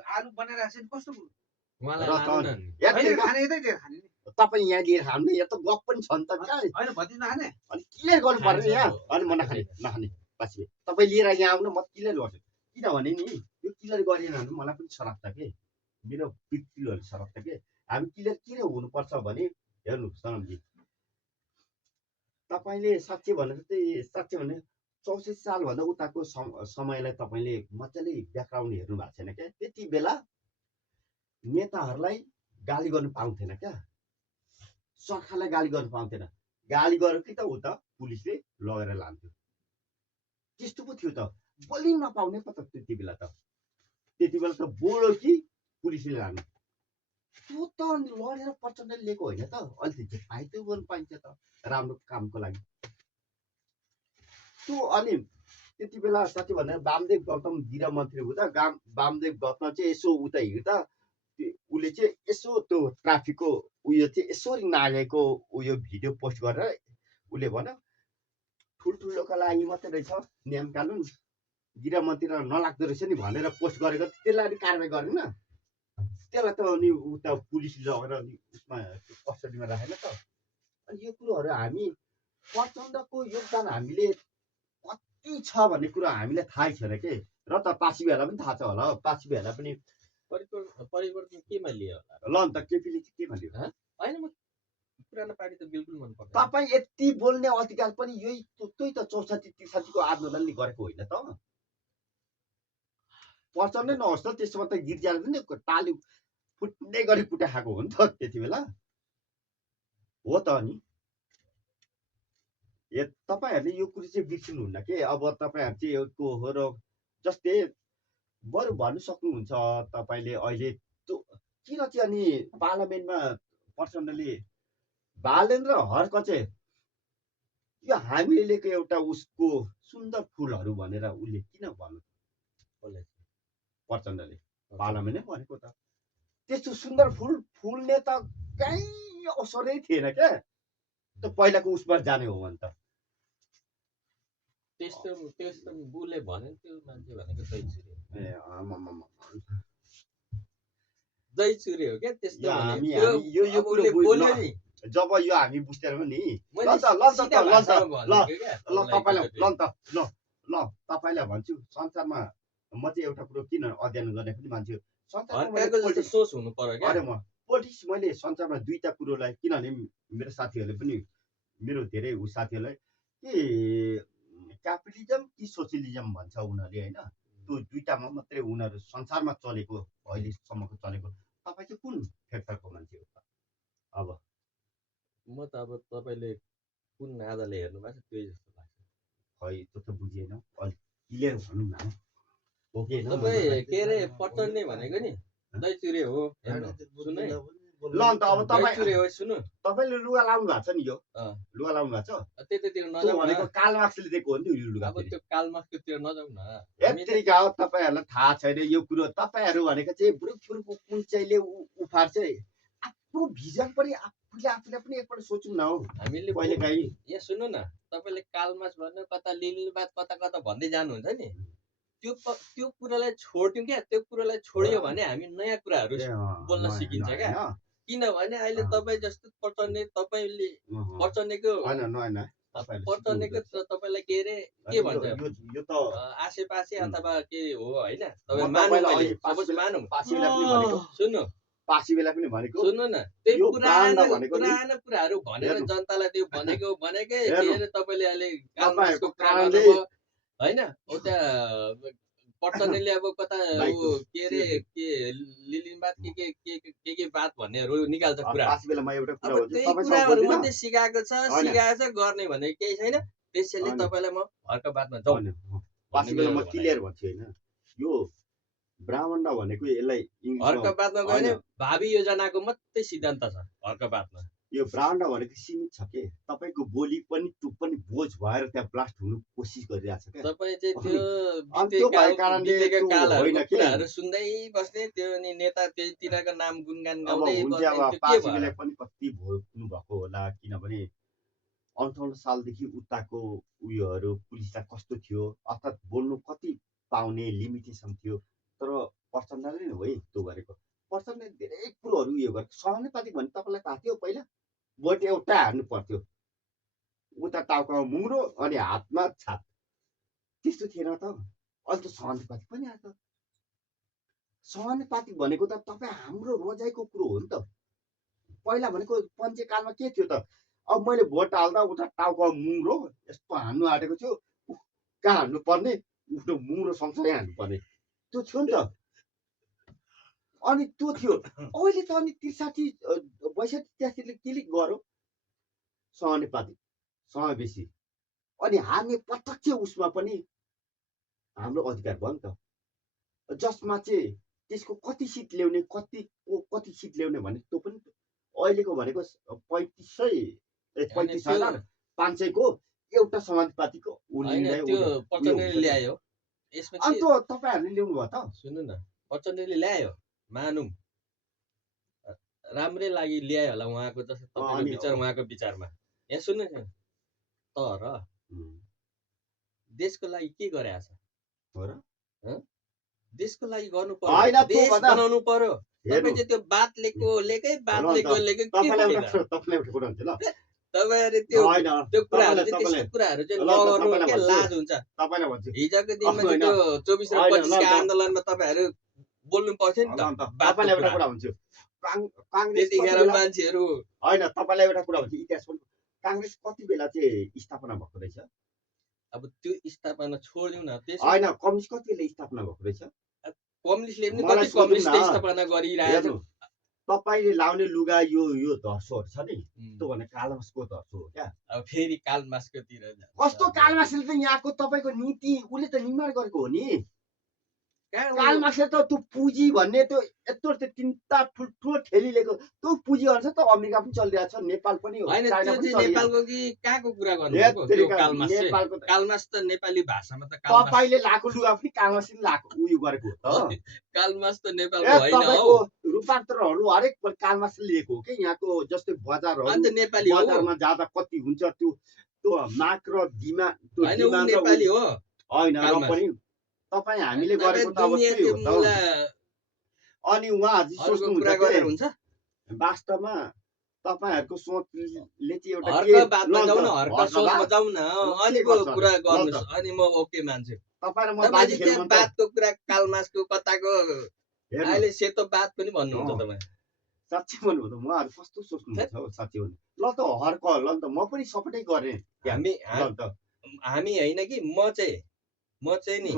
आलु बनाइरहेको छ कस्तो तपाईँ यहाँ लिएर खानु यहाँ त गफ पनि छ नि त अनि क्लियर गर्नु पर्यो यहाँ अनि म नखाने पछि तपाईँ लिएर यहाँ आउनु म क्लियर गर्छु किनभने नि यो क्लियर गरेन भने मलाई पनि सरक त के मेरो पितृहरू सरक त के हामी क्लियर किन हुनुपर्छ भने हेर्नु सनमजी तपाईँले साँच्चै भने 64 सालभन्दा उताको समयलाई तपाईँले मजाले ब्याकग्राउन्ड हेर्नु भएको छैन क्या त्यति बेला नेताहरूलाई गाली गर्नु पाउँथेन क्या सरकारलाई गाली गर्नु पाउँथेन गाली गर्यो कि त उता पुलिसले लगेर लान्थ्यो त्यस्तो पो थियो त बोल्नै नपाउने पो त त्यति बेला त बोल्यो कि पुलिसले लानु त्यो त लडेर प्रचण्डले लिएको होइन त अहिले जे पाइ त्यो गर्नु पाइन्छ त राम्रो कामको लागि त्यो अनि त्यति बेला साँच्चै भनेर वामदेव गौतम गृह मन्त्री हुँदा वामदेव गौतम चाहिँ यसो उता हिँड्दा उसले चाहिँ यसो त्यो ट्राफिकको उयो चाहिँ यसरी नागेको उयो भिडियो पोस्ट गरेर उसले भन्यो ठुल्ठुलोको लागि मात्रै रहेछ नियम कानुन गृह मन्त्री नलाग्दो रहेछ नि भनेर पोस्ट गरेको त्यसलाई कारवाही गरेन त्यसलाई त अनि उता पुलिसले लगेर उसमा कस्टडीमा राखेन त अनि यो कुरोहरू हामी प्रचण्डको योगदान हामीले कति छ भन्ने कुरो हामीलाई थाहै छैन के र त पासी बेला पनि थाहा छ होला पासी बेला पनि परिवर्तन केमा लियो होला ल अन्त केपीले चाहिँ केमा लियो होइन म पुरानो पार्टी त बिल्कुल मन पर्दैन तपाईँ यति बोल्ने अधिकार पनि यही त्यही त 64-63 आन्दोलनले गरेको होइन त प्रचण्डै नहोस् त त्यसमा त गिर्जाले पनि ताली फुट्ने गरी कुटा खाएको हो नि त त्यति बेला हो त अनि तपाईँहरूले यो कुरो चाहिँ बिर्सिनुहुन्न के अब तपाईँहरू चाहिँ यो हो र जस्तै बरु भन्नु सक्नुहुन्छ तपाईँले अहिले त्यो किन चाहिँ अनि पार्लियामेन्टमा प्रचण्डले बालेन्द्र हर्क चाहिँ यो हामीले लिएको एउटा उसको सुन्दर फुलहरू भनेर उसले किन भन्नु प्रचण्डले पार्लियामेन्टै भनेको त त्यस्तो सुन्दर फुल्ने त कहीँ अवसरै थिएन क्या त्यो पहिलाको उसमा जाने हो भने त त्यस्तो बुले भन्यो त्यो मान्छे भनेको दही चुरे हो क्या त्यस्तो जब यो हामी बुझ्दैनौँ नि ल तपाईँलाई भन्छु संसारमा म चाहिँ एउटा कुरो किन अध्ययन गर्ने पनि मान्छे सोच हुनु पर्यो क्या अरे म पोलिटिक्स मैले संसारमा दुईटा कुरोलाई किनभने मेरो साथीहरूले पनि मेरो धेरै साथीहरूलाई के क्यापिटलिजम कि सोसियलिजम भन्छ उनीहरूले होइन त्यो दुईटामा मात्रै उनीहरू संसारमा चलेको अहिलेसम्मको चलेको तपाईँ चाहिँ कुन फ्याक्टरको मान्छे हो त अब म त अब तपाईँले कुन आधारले हेर्नु भएको छ त्यही जस्तो लाग्छ खै त्यो त बुझेन अलिक क्लियर भनौँ न तपाईँ के अरे पटन्ने भनेको नि दही चुरे हो सुन्नु ल अन्त अब तपाईँ चुरे हो सुन्नु तपाईँले लुगा लाउनु भएको छ नि यो अँ। लुगा लाउनु भएको छ त्यतातिर त्यो नजाउँ भनेको न काल मार्क्सले दिएको हो नि त यो लुगा अब फेरि त्यो कालमार्क्सतिर नजाउँ न यत्रिका हो तपाईँहरूलाई थाहा छैन यो कुरो तपाईँहरू भनेको चाहिँ बुढुकफुरुको कुन चाहिँले उफार्छ आफ्नो भिजन पनि आफूले पनि एकपल्ट सोचौँ न हौ हामीले कहिले काहीँ यहाँ सुन्नु न तपाईँले कालमार्क्स भन्नु कता लिलबात कता कता भन्दै जानुहुन्छ नि त्यो कुरालाई छोड्यौँ क्या त्यो कुरालाई छोड्यो भने हामी नयाँ कुराहरू बोल्न सिकिन्छ क्या किनभने अहिले तपाईँ जस्तो तपाईँले पर्चनेको तपाईँलाई के अरे के भन्छ यो त आसेपासे अथवा के हो होइन तपाईँ मानौँ मैले सपोज मानौँ सुन्नु पासी बेला पनि भनेको सुन्नु न त्यही यो पुरानो ब्रान्ड भनेको नि- पुरानो कुराहरू भनेर हेर्नु। जनतालाई त्यो भनेकै के हेर्नु। अरे तपाईँले अहिले तपाईँहरूको कालमार्क्सको कुरा कारणले- गर्नुभयो होइन उता पर्टनले अब कता भाइको के अरे के लिलिङबात के बात भन्नेहरू निकाल्छ कुरा पासी बेला म एउटा कुरा अब भन्छु त्यही तपाईँसँग कुराहरू बोल्दिनँ? मात्रै सिकाएको छ होइन। गर्ने भने केही छैन त्यसैले होइन। तपाईँलाई म अर्को बातमा जाउँ होइन, पासी बेला म मेरो क्लियर भन्छु होइन यो ब्राह्मण भनेको यसलाई इङ्ग्लिसमा अर्को बातमा गयो भने होइन। भावी योजनाको मात्रै सिद्धान्त छ अर्को बातमा यो ब्राह्मण भनेको सीमित छ के तपाईँको बोली पनि टुप पनि बोझ भएर त्यहाँ ब्लास्ट हुनु कोसिस गरिरहेको छ क्या तपाईँ चाहिँ त्यो अनि त्यो भएको कारणले बितेका त्यो कालहरूको होइन के? कुराहरू सुन्दै बस्ने त्यो नि नेता तिनीहरूको नाम गुणगान अब गाउँदै हुन्छ बस्ने अब त्यो के पासी भयो बेला पनि कति भोग्नु भएको होला किनभने 58 सालदेखि उताको उयोहरू पुलिसलाई कस्तो थियो अर्थात् बोल्नु कति पाउने लिमिटेसन थियो तर प्रचण्डले नै हो है त्यो गरेको प्रचण्डले धेरै कुरोहरू उयो गरेको समानुपातिक भने तपाईँलाई थाहा थियो पहिला भोट एउटा हार्नु पर्थ्यो उता टाउकामा मुङ्रो अनि हातमा छाप त्यस्तो थिएन त अहिले त समानुपातिक पनि आएको त समानुपातिक भनेको त तपाईँ हाम्रो रोजाइको कुरो हो नि त पहिला भनेको पञ्चकालमा के थियो त अब मैले भोट हाल्दा उता टाउकामा मुङ्रो यस्तो हान्नु आँटेको थियो कहाँ हान्नु पर्ने उठो मुङ्रो सँगसँगै हान्नु पर्ने त्यो थियो नि त अनि त्यो थियो अहिले त अनि ६३ ६२ ८३ले क्लिक गर्यो समानुपातिक समावेशी अनि हार्ने प्रत्यक्ष उसमा पनि हाम्रो अधिकार भयो नि त जसमा चाहिँ त्यसको कति सिट ल्याउने कति सिट ल्याउने भने त्यो पनि अहिलेको भनेको ३५,५००को एउटा समानुपातिकको होइन त्यो प्रचण्डले ल्यायो यसमा अनि के त्यो तपाईँहरूले ल्याउनु भयो त सुन्नु न प्रचण्डले ल्यायो मानौँ राम्रै लागि ल्यायो होला उहाँको जस्तो तपाईँको अनि विचार उहाँको विचारमा यहाँ सुन्नुहोस् न तर देशको लागि के गरेछ हो र देशको लागि गर्नु होइन, पर्यो त्यो देश भन्दा- बनाउनु पर्यो हेर्नु तपाईँ चाहिँ त्यो बात लेखेकै बात ल अन्त, लेखेको के तपाईँलाई भन्ने एउटा तपाईँलाई एउटा कुरा हुन्छ ल तपाईँहरू त्यो होइन त्यो कुराहरू चाहिँ तपाईँलाई- त्यस्तो कुराहरू चाहिँ ल, नगर्नु तपाईँलाई के भन्छु। लाज हुन्छ तपाईँलाई भन्छु हिजोको दिनमा होइन, चाहिँ त्यो 24 र होइन, 25 ल, का ल। आन्दोलनमा तपाईँहरू बोल्नु पर्थ्यो नि ल त अन्त बातको तपाईँलाई एउटा कुरा। कुरा भन्छु काङ्ग्रेस कति त्यतिखेर बेला- मान्छेहरू होइन तपाईँलाई एउटा कुरा भन्छु इतिहास पनि काङ्ग्रेस कति बेला चाहिँ स्थापना भएको रहेछ अब त्यो स्थापना छोड्दिउँ न त्यस होइन कम्युनिस्ट कति बेला स्थापना भएको रहेछ कम्युनिस्टले पनि मलाई कति कम्युनिस्टले सोध्नु न। स्थापना गरिरहेछ हेर्नु तपाईँले लाउने लुगा यो धर्सोहरू छ नि उम्, त्यो भने कालमासको धर्सो हो क्या अब फेरि कालमासकोतिर जान्छ। कस्तो कालमासले त यहाँको तपाईँको नीति उसले त निर्माण गरेको हो नि कहाँ उ- कालमासले त त्यो पुँजी भन्ने त्यो यत्रो त्यो तिनवटा ठुल्ठुलो ठेली लिएको त्यो पुँजी अनुसार त अमेरिका पनि चलिरहेको छ नेपाल पनि हो होइन चाइना त्यो पनि चाहिँ चलिरहेको नेपालको कि कहाँको कुरा छ। गर्नुभएको त्यो यत्रिका कालमास चाहिँ नेपालको त- कालमास त नेपाली भाषामा त कालमास तपाईँले लाएको लुगा पनि कालमासले लाएको उयो गरेको हो त कालमास त ए, नेपालको होइन तपाईँको हौ रूपान्तरहरू हरेक कालमासले लिएको हो कि यहाँको जस्तै बजारहरू अन्त नेपाली हो बजारमा जाँदा कति हुन्छ त्यो माग र डिमान्ड त्यो होइन ऊ डिमान्ड र नेपाली हो होइन र कालमास। पनि तपाईँ हामीले तपाईँ गरेको त अब दुनियाँ त्यही त्यो हो त मुला अनि उहाँहरू अरूको सोच्नुहुन्छ कुरा के गरेर हुन्छ वास्तवमा तपाईँहरूको सोचले चाहिँ एउटा हर्क के बातमा ल जाउँ न त, हर्क हर्क सोचमा बात। जाउँ न के अनिको गर्छ कुरा अरे? ल गर्नुहोस् त। अनि म ओके मान्छु तपाईँ र म तपाईँ बाजी चाहिँ खेलौँ त्यहाँ नि त बातको कुरा कालमासको कताको हेर्नु अहिले सेतो बात पनि भन्नुहुन्छ अँ। तपाईँ साँच्चै भन्नु हो त उहाँहरू कस्तो सोच्नुहुन्छ हौ साँच्चै भन्नु ल त हर्क ल नि त म पनि सपोर्टै गरेँ त्यहाँ। हामी ल नि त हामी होइन कि म चाहिँ नि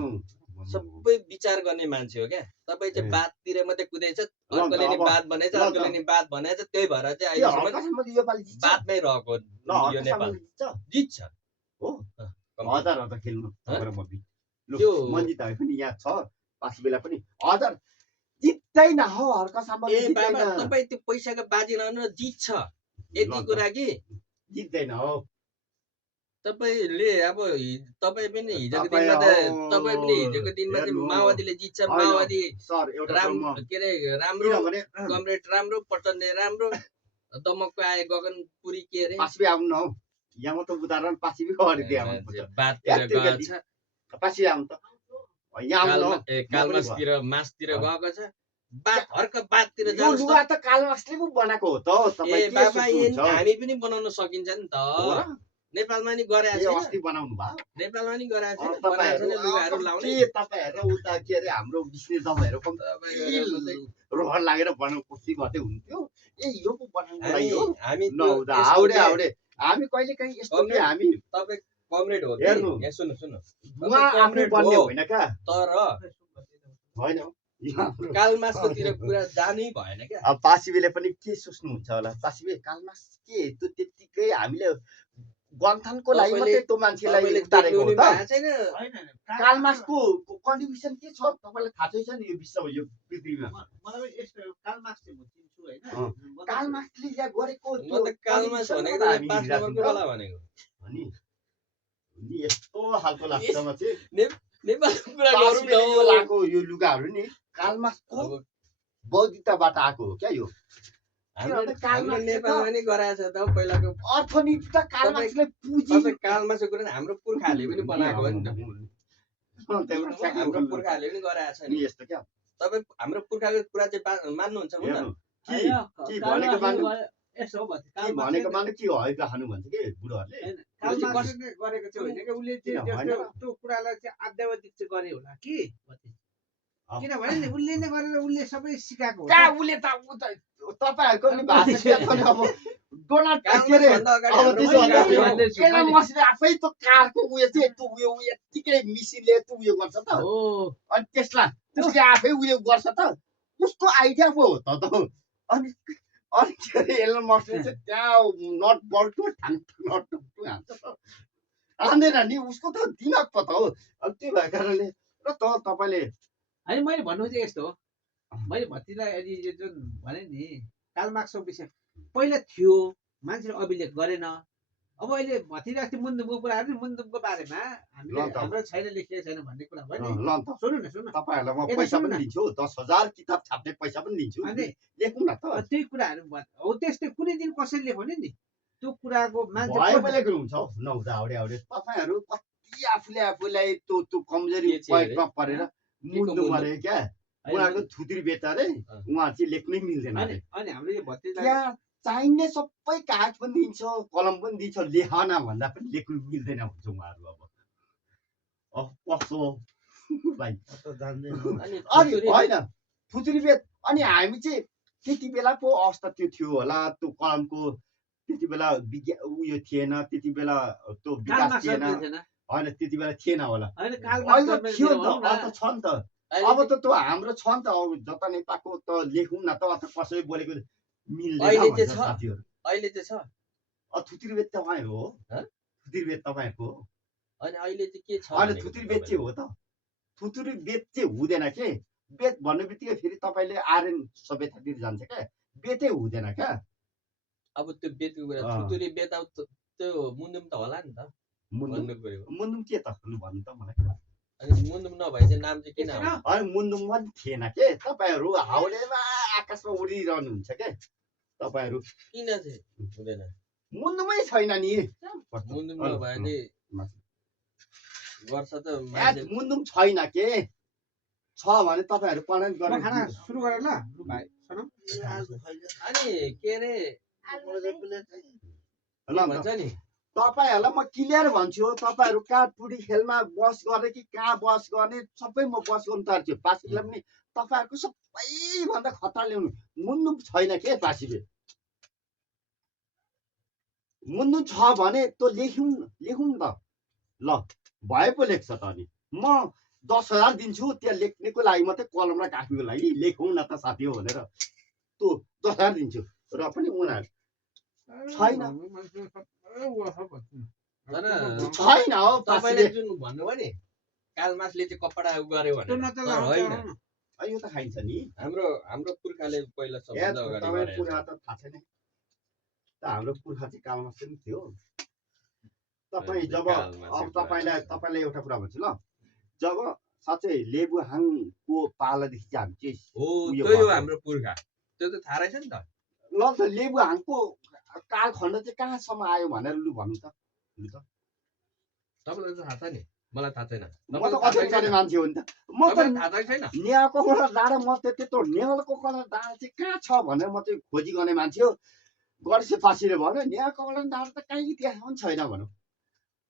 सबै विचार गर्ने मान्छे हो क्या तपाईँ चाहिँ ए। बाततिर मात्रै कुदेछ ल नि त, अर्कोले नि अब बात भनेछ ल नि त। अर्कोले नि बात भनेछ त्यही भएर चाहिँ के अहिलेसम्म हर्कसम्म त योपालि जित्छ बातमै रहेको ल यो नेपाल हर्कसम्म जित्छ जित्छ हो कम्ती। हजार खेल्नु तपाईँ र म बिच लु त्यो- मन्जित हामी पनि यहाँ छ पासी बेला पनि हजार जित्दैन हो हर्क साम्बा ए बाबा जित्दैन तपाईँ त्यो पैसाको बाजी लाउनु जित्छ यति कुरा कि जित्दैन हो तपाईँले अब तपाईँ पनि हिजोको तपाईँ दिनमा त हो, तपाईँ पनि हिजोको दिनमा चाहिँ हेर्नु, माओवादीले जित्छ होइन, माओवादी सर एउटा कुरो म के अरे राम्रो किनभने कमरेड राम्रो पटन्ने राम्रो दमकको आए गगनपुरी के अरे पासिबी आउनु न हौ यहाँ त उदाहरण पासिबी गरिदिए बाततिर गएछ पासिबी आउनु त यहाँ आउनु न कालमासतिर मासतिर गएको छ बात हर्क बाततिर यो जानुहोस् लुगा त कालमासले पो बनाएको हो त ए तपाईँ के बाबा सोच्नुहुन्छ हामी पनि बनाउन सकिन्छ नि त हो र? नेपालमा नि गराएको ए, छैन अस्ति बनाउनु भयो नेपालमा नि गराएको छैन तपाईँहरू बनाएको छैन लुगाहरू लाउने के तपाईँहरू उता के अरे हाम्रो बिस्ने दबाईहरू रोहर लागेर बनाउनु कोसिस गर्दै हुन्थ्यो ए यो पो बनाउनु लागि हो हामी नहुँदा हाउडे हाउडे हामी कहिले काहीँ यस्तो के हामी तपाईँ कमरेड हो हेर्नु। यहाँ सुन्नु सुन्नु उहाँ आफू कमरेड बन्ने हो। होइन क्या तर होइन हौ। यहाँ हाम्रो- कालमासकोतिर कुरा जानै भएन क्या अब पासिबीले पनि के सोच्नुहुन्छ होला पासिबी कालमास के त्यो त्यत्तिकै हामीले गन्थनको लागि मात्रै त्यो मान्छेलाई तपाईँले उतारेको हो देख्नु त भएको छैन कालमासको कन्ट्रिब्युसन के छ तपाईँलाई थाहा छैन नि यो विश्व यो पृथ्वीमा मलाई यस्तो कालमास चाहिँ म चिन्छु होइन कालमासले यहाँ गरेको म त कालमास भनेको त 5 नम्बरको बेला भनेको नि यस्तो खालको लाग्छ म चाहिँ नेपालको कुरा गरौँ पासिबीले यो न लगाएको यो लुगाहरू नि कालमासको अब बौद्धिकताबाट आएको हो क्या यो हाम्रो नेपालमा नि गराएको छ त पहिलाको अर्थनीति त कालमासले पुँजी तपाईँ कालमासको कुरा हाम्रो पुर्खाहरूले पनि बनाएको हो नि त हाम्रो पुर्खाहरूले पनि गराएको छ नि यस्तो क्या तपाईँ हाम्रो पुर्खाको कुरा चाहिँ मान्नुहुन्छ हुन्न हेर्नु, के भनेको मान्नु यस्तो हो के भनेको मान्नु के होइन खानु भन्छ कि बुढोहरूले कालमासले गरेको चाहिँ होइन कि उसले चाहिँ किन होइन? जस्तो त्यो कुरालाई चाहिँ अध्यावधिक चाहिँ गरे होला कि अँ। किनभने नि उसले नै गरेर उसले सबै सिकाएको हो कहाँ उसले त उ त तपाईँहरूको नि भाषा के छ नि अब डोनाल्ड के अरे कालमासभन्दा अब अगाडि त्यसो हाम्रो भन्दा पुर्खाहरूले एलन मस्कले आफै त कारको उयो चाहिँ त्यो उयो यत्तिकै मिसिनले त्यो उयो गर्छ त हो अनि त्यसलाई उसले आफै उयो गर्छ त उसको आइडिया पो हो त अनि अनि के अरे एलन मस्कले चाहिँ त्यहाँ नट बल्टो नट हान्छ त हान्दैन नि उसको त दिमाग पो त हो अनि त्यो भएको कारणले र तपाईँले होइन मैले भन्नु चाहिँ यस्तो हो मैले भतिलाई अहिले यो जुन भने नि कालमार्क्सको विषय पहिला थियो मान्छेले अभिलेख गरेन अब अहिले भतिले अस्ति मुन्दुमको कुराहरू नि मुन्दुमको बारेमा हामीले ल त। हाम्रो छैन लेखिएको छैन भन्ने कुरा भयो नि ल त सुन्नु न सुन्नु न तपाईँहरूलाई म यता पैसा सुन्नु पनि न। दिन्छु 10,000 किताब छाप्ने पैसा पनि दिन्छु अनि लेखौँ न त त्यही कुराहरू हो त्यस्तै कुनै दिन कसैले लेख्यो नि त्यो कुराको मान्छे भयो खोज्छ। लेख्नु हुन्छ हौ नहुँदा हाउडे तपाईँहरू कति आफूलाई त्यो कमजोरी के चाहिँ पोइन्टमा परेर मुन्नु मुन्नु? परे क्या उहाँहरूको थुत्री बेच्दा रे उहाँ चाहिँ लेख्नै मिल्दैन अरे अनि हाम्रो यो भतिलाई त्यहाँ चाहिने सबै कागज पनि दिन्छ कलम पनि दिन्छ लेखन भन्दा पनि लेख्नु मिल्दैन भन्छ उहाँहरू अब कस्तो भाइ जान्दैन अनि अनि थुतुरी- होइन थुत्री बेच अनि हामी चाहिँ त्यति बेला पो अवस्था त्यो थियो होला त्यो कलमको त्यति बेला उयो थिएन त्यति बेला त्यो विकास कालमार्क्स थिएन जन्मेको थिएन होइन त्यति बेला थिएन होला होइन अहिले कालमार्क्स त थियो नि जन्मेको त अब त छ नि त अहिले अब त त्यो हाम्रो छ नि त अब जता नेपालको त लेखौँ न त अथवा कसैले बोलेको मिल्दैन अहिले भन्छ चाहिँ छ। साथीहरू अहिले चाहिँ छ थुत्री बेच तपाईँहरू हो हँ? थुत्री बेच तपाईँहरूको हो अनि अहिले चाहिँ के छ होइन भनेको थुत्री बेच चाहिँ हो त थुत्री बेच चाहिँ हुँदैन के बेच भन्ने बित्तिकै फेरि तपाईँले आर्यन सभ्यतातिर जान्छ क्या बेचै हुँदैन क्या अब त्यो बेतको कुरा अँ। थुतुरी बेत अब त्यो मुन्दुम त होला नि त मुन्दुम भन्नु पर्यो मुन्दुम के त भन्नु त मलाई अनि मुन्दुम नभए चाहिँ नाम चाहिँ किन हो? अनि मुन्दुम पनि थिएन के तपाईँहरू हाउडेमा आकाशमा उडिरहनुहुन्छ के तपाईँहरू किन चाहिँ हुँदैन मुन्दुमै छैन नि मुन्दुम नभए चाहिँ गर्छ त यार, मान्छे मुन्दुम छैन के छ भने तपाईँहरू कमेन्ट म खाना गरेर सुरु गरेँ ल लु भाइ सुनौ अनि के अरे ल भन्छ नि तपाईँहरूलाई म क्लियर भन्छु हो तपाईँहरू कहाँ पुडी खेलमा बस गर्ने कि कहाँ बस गर्ने सबै म बस गर्नु तयार छु पासीलाई पनि तपाईँहरूको सबैभन्दा खतरा ल्याउनु मुन्दुम छैन के पासीले मुन्दुम छ भने त्यो लेखौँ लेखौँ नि त ल भए पो लेख्छ त अनि म 10,000 दिन्छु त्यहाँ लेख्नेको लागि मात्रै कलम र कापीको लागि लेखौँ न त साथी हो भनेर त्यो 10,000 दिन्छु र पनि उनीहरू छैन। छैन हो तपाईँले पासीले जुन भन्नुभयो नि कालमासले चाहिँ कपडा गऱ्यो त्यो भने नचल्दा तर होइन यो त खाइन्छ नि हाम्रो पुर्खाले पहिला सबभन्दा अगाडि तपाईँ गरेको पुर्खा त थाहा छैन त हाम्रो पुर्खा चाहिँ कालमा चाहिँ थियो तपाईँ जब अब तपाईँलाई एउटा कुरा भन्छु ल जब साँच्चै लेबुहाङको पालादेखि चाहिँ हामी चाहिँ हो उयो त्यही हो भएको। हाम्रो पुर्खा त्यो त थाहा रहेछ नि त ल त लेबुहाङको कालखण्ड चाहिँ कहाँसम्म आयो भनेर लु भन्नु त लु त तपाईँलाई त थाहा छ नि मलाई थाहा छैन म त अध्ययन गर्ने मान्छे हो नि त म त थाहा छ छैन नेवाकोकोडा डाँडा म त त्यत्रो नेवाकोकोडा डाँडा चाहिँ कहाँ छ भनेर म चाहिँ खोजी गर्ने मान्छे हो गर्से फाँसीले भन्यो नेवाकोकोडा डाँडा त कहीँ इतिहासमा पनि छैन भनौँ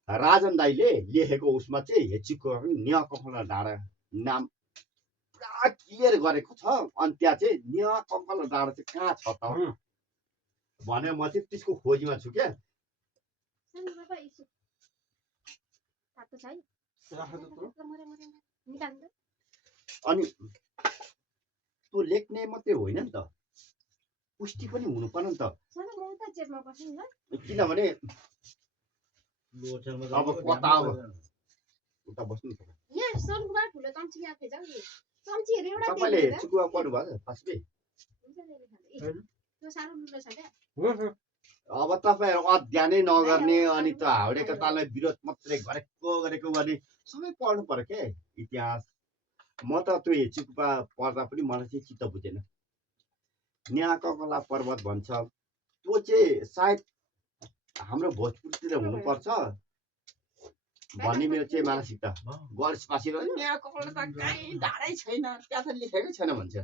राजन दाईले लेखेको उसमा चाहिँ हेचिको नेवाकोकोडा डाँडा नाम पुरा क्लियर गरेको छ अनि त्यहाँ चाहिँ नेवाकोकोडा डाँडा चाहिँ कहाँ छ त भनेर म चाहिँ त्यसको खोजीमा छु क्या अनि त्यो लेख्ने मात्रै होइन नि त पुष्टि पनि हुनु पर्यो नि त किनभने अब कता अब उता बस्नु तपाईँले हेर्चुकुवा पढ्नु भयो फास्टै अब तपाईँहरू अध्ययनै नगर्ने अनि त हाउडेका ताललाई विरोध मात्रै गरेको गर्ने सबै पढ्नु पर्यो क्या इतिहास म त त्यो हेचुकुपा पढ्दा पनि मलाई चाहिँ चित्त बुझेन न्याकला पर्वत भन्छ त्यो चाहिँ सायद हाम्रो भोजपुरतिर हुनुपर्छ भन्ने मेरो चाहिँ मानसिकता गर्सपासी न्याकला त कहीँ डाँडै छैन त्यहाँ त लेखेकै छैन भन्छ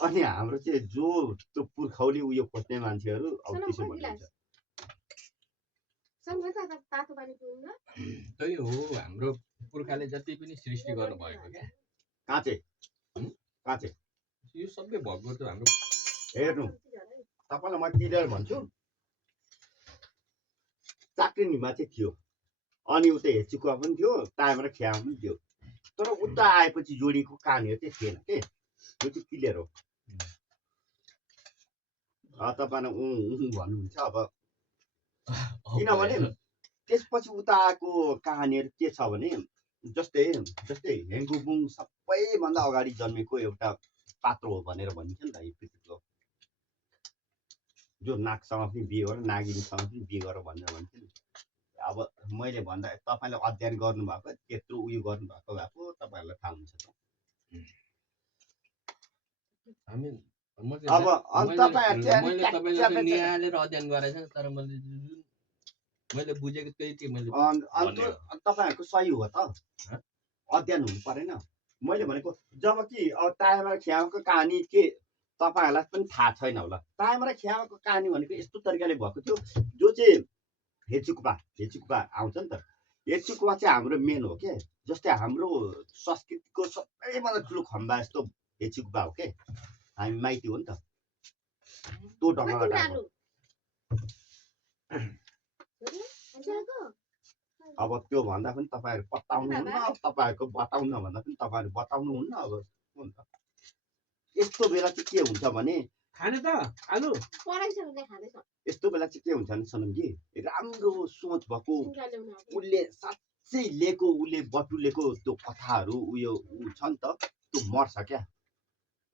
अनि हाम्रो चाहिँ जो त्यो पुर्खौली उयो खोज्ने मान्छेहरू अब त्यसो भन्नुहुन्छ त्यही हो हाम्रो पुर्खाले जति पनि सृष्टि गर्नुभएको क्या काँचे यो सबै भएको त हाम्रो हेर्नु तपाईँलाई म क्लियर भन्छु चाक्रिनीमा चाहिँ थियो अनि उता हेचुकुवा पनि थियो टाइम र खिया पनि थियो तर उता आएपछि जोडिएको कहानीहरू चाहिँ थिएन के यो चाहिँ क्लियर हो तपाईँलाई भन्नुहुन्छ अब किनभने त्यसपछि उता आएको कहानीहरू के छ भने जस्तै हेङ्गुबुङ सबैभन्दा अगाडि जन्मेको एउटा पात्र हो भनेर भनिन्छ नि त यो पृथ्वीको जो नागसँग पनि बिहे गरेर नागिनीसँग पनि बिहे गरेर भनेर भन्छ नि अब मैले भन्दा तपाईँले अध्ययन गर्नुभएको त्यत्रो उयो गर्नुभएको भएको तपाईँहरूलाई थाहा हुन्छ अब निहालेर अध्ययन गरेछ तर मैले बुझेको त्यही के मैले तपाईँहरूको सही हो त अध्ययन हुनु परेन मैले भनेको जब कि अब तायामा खियाको कहानी के तपाईँहरूलाई पनि थाहा छैन होला तायामा खियाको कहानी भनेको यस्तो तरिकाले भएको थियो जो चाहिँ हेचुकुपा आउँछ नि त हेचुकुपा चाहिँ हाम्रो मेन हो के जस्तै हाम्रो संस्कृतिको सबैभन्दा ठुलो खम्बा यस्तो हेचुकुपा हो के हामी माइती हो नि त त्यो ढङ्गबाट अब त्यो भन्दा पनि तपाईँहरू बताउनुहुन्न तपाईँहरूको बताउनु भन्दा पनि तपाईँहरू बताउनुहुन्न अब यस्तो बेला चाहिँ के हुन्छ भने यस्तो बेला चाहिँ के हुन्छ भने सनमजी राम्रो सोच भएको उसले साँच्चै लिएको उसले बटुलेको त्यो कथाहरू उयो छ नि त त्यो मर्छ क्या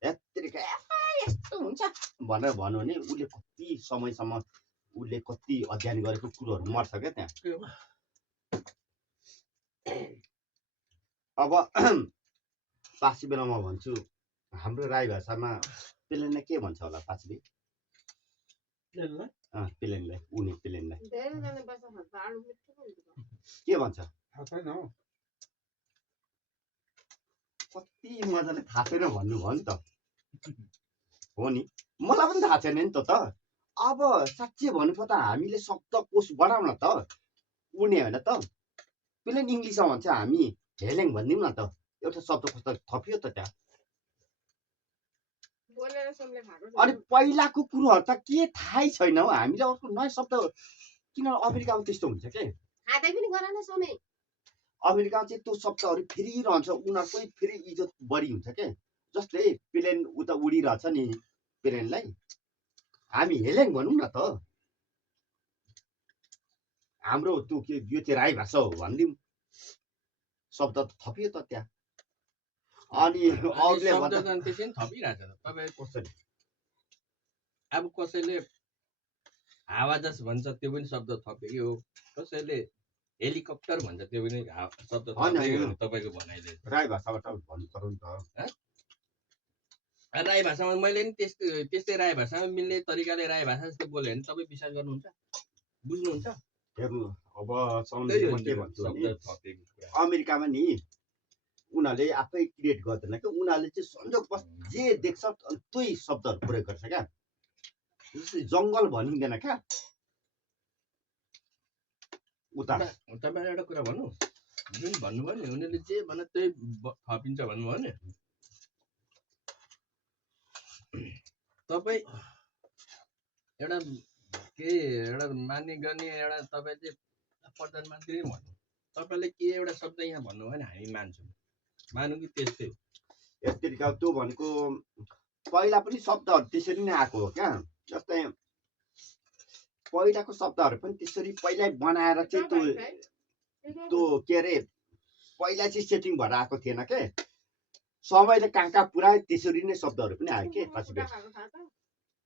यस्तो हुन्छ भनेर भन्यो भने उसले कति समयसम्म उसले कति अध्ययन गरेको कुरोहरू मर्छ क्या त्यहाँ अब पासी बेला म भन्छु हाम्रो राई भाषामा पेलेनलाई के भन्छ होला पासीले पेलेनलाई उनी पेलेनलाई के भन्छ कति मजाले थाहा छैन भन्नुभयो नि त हो नि मलाई पनि थाहा छैन नि त अब साँच्चै भन्नुपर्दा हामीले शब्दकोश बढाउन त उनी होइन त पेलेन इङ्ग्लिसमा भन्छ हामी हेलेङ भनिदिउँ न त एउटा शब्दकोश त थपियो त त्यहाँ अनि पहिलाको कुरोहरू त के थाहै छैन हौ हामीलाई अर्को नयाँ शब्द किन अमेरिकामा त्यस्तो हुन्छ के अमेरिकामा चाहिँ त्यो शब्दहरू फेरिरहन्छ उनीहरूको फेरि इज्जत बढी हुन्छ के जस्तै प्लेन उता उडिरहेछ नि प्लेनलाई हामी हेलेङ भनौँ न त हाम्रो त्यो के यो चाहिँ राई भाषा हो भनिदिउँ शब्द त थपियो त त्यहाँ अनि अरूले शब्द भन्दा चाहिँ त्यसै थपिरहेछ त तपाईँ कसरी अब कसैले हावाजहाज भन्छ त्यो पनि शब्द थपेकै हो कसैले हेलिकप्टर भन्छ त्यो पनि शब्द थपेकै हो तपाईँको भनाइले राई भाषाबाट भन्नु पर्यो नि त राई भाषामा मैले नि त्यस्तै राई भाषामा मिल्ने तरिकाले राई भाषा जस्तो बोल्यो भने तपाईँ विश्वास गर्नुहुन्छ बुझ्नुहुन्छ हेर्नु अब त्यही हो म नि के त्यो भन्छु शब्द भने थपेको कुरा अमेरिकामा नि उनीहरूले आफै क्रिएट गर्दैन क्या उनीहरूले चाहिँ संयोगवश जे देख्छ त्यही शब्दहरू प्रयोग गर्छ क्या जस्तै जङ्गल भनिँदैन क्या उता तपाईँलाई एउटा कुरा भनौँ जुन भन्नुभयो नि उनीहरूले जे भन त्यही थपिन्छ भन्नुभयो नि तपाईँ एउटा मान्य गर्ने एउटा तपाईँ चाहिँ प्रधानमन्त्री भन्नु तपाईँले के एउटा शब्द यहाँ भन्नुभयो भने हामी मान्छौँ मानौँ कि त्यस्तै हो यसरी त्यो भनेको पहिला पनि शब्दहरू त्यसरी नै आएको हो क्या जस्तै पहिलाको शब्दहरू पनि त्यसरी पहिल्यै बनाएर चाहिँ त्यो के अरे पहिला चाहिँ सेटिङ भएर आएको थिएन के समयले कहाँ पुऱ्यायो त्यसरी नै शब्दहरू पनि आयो के पछि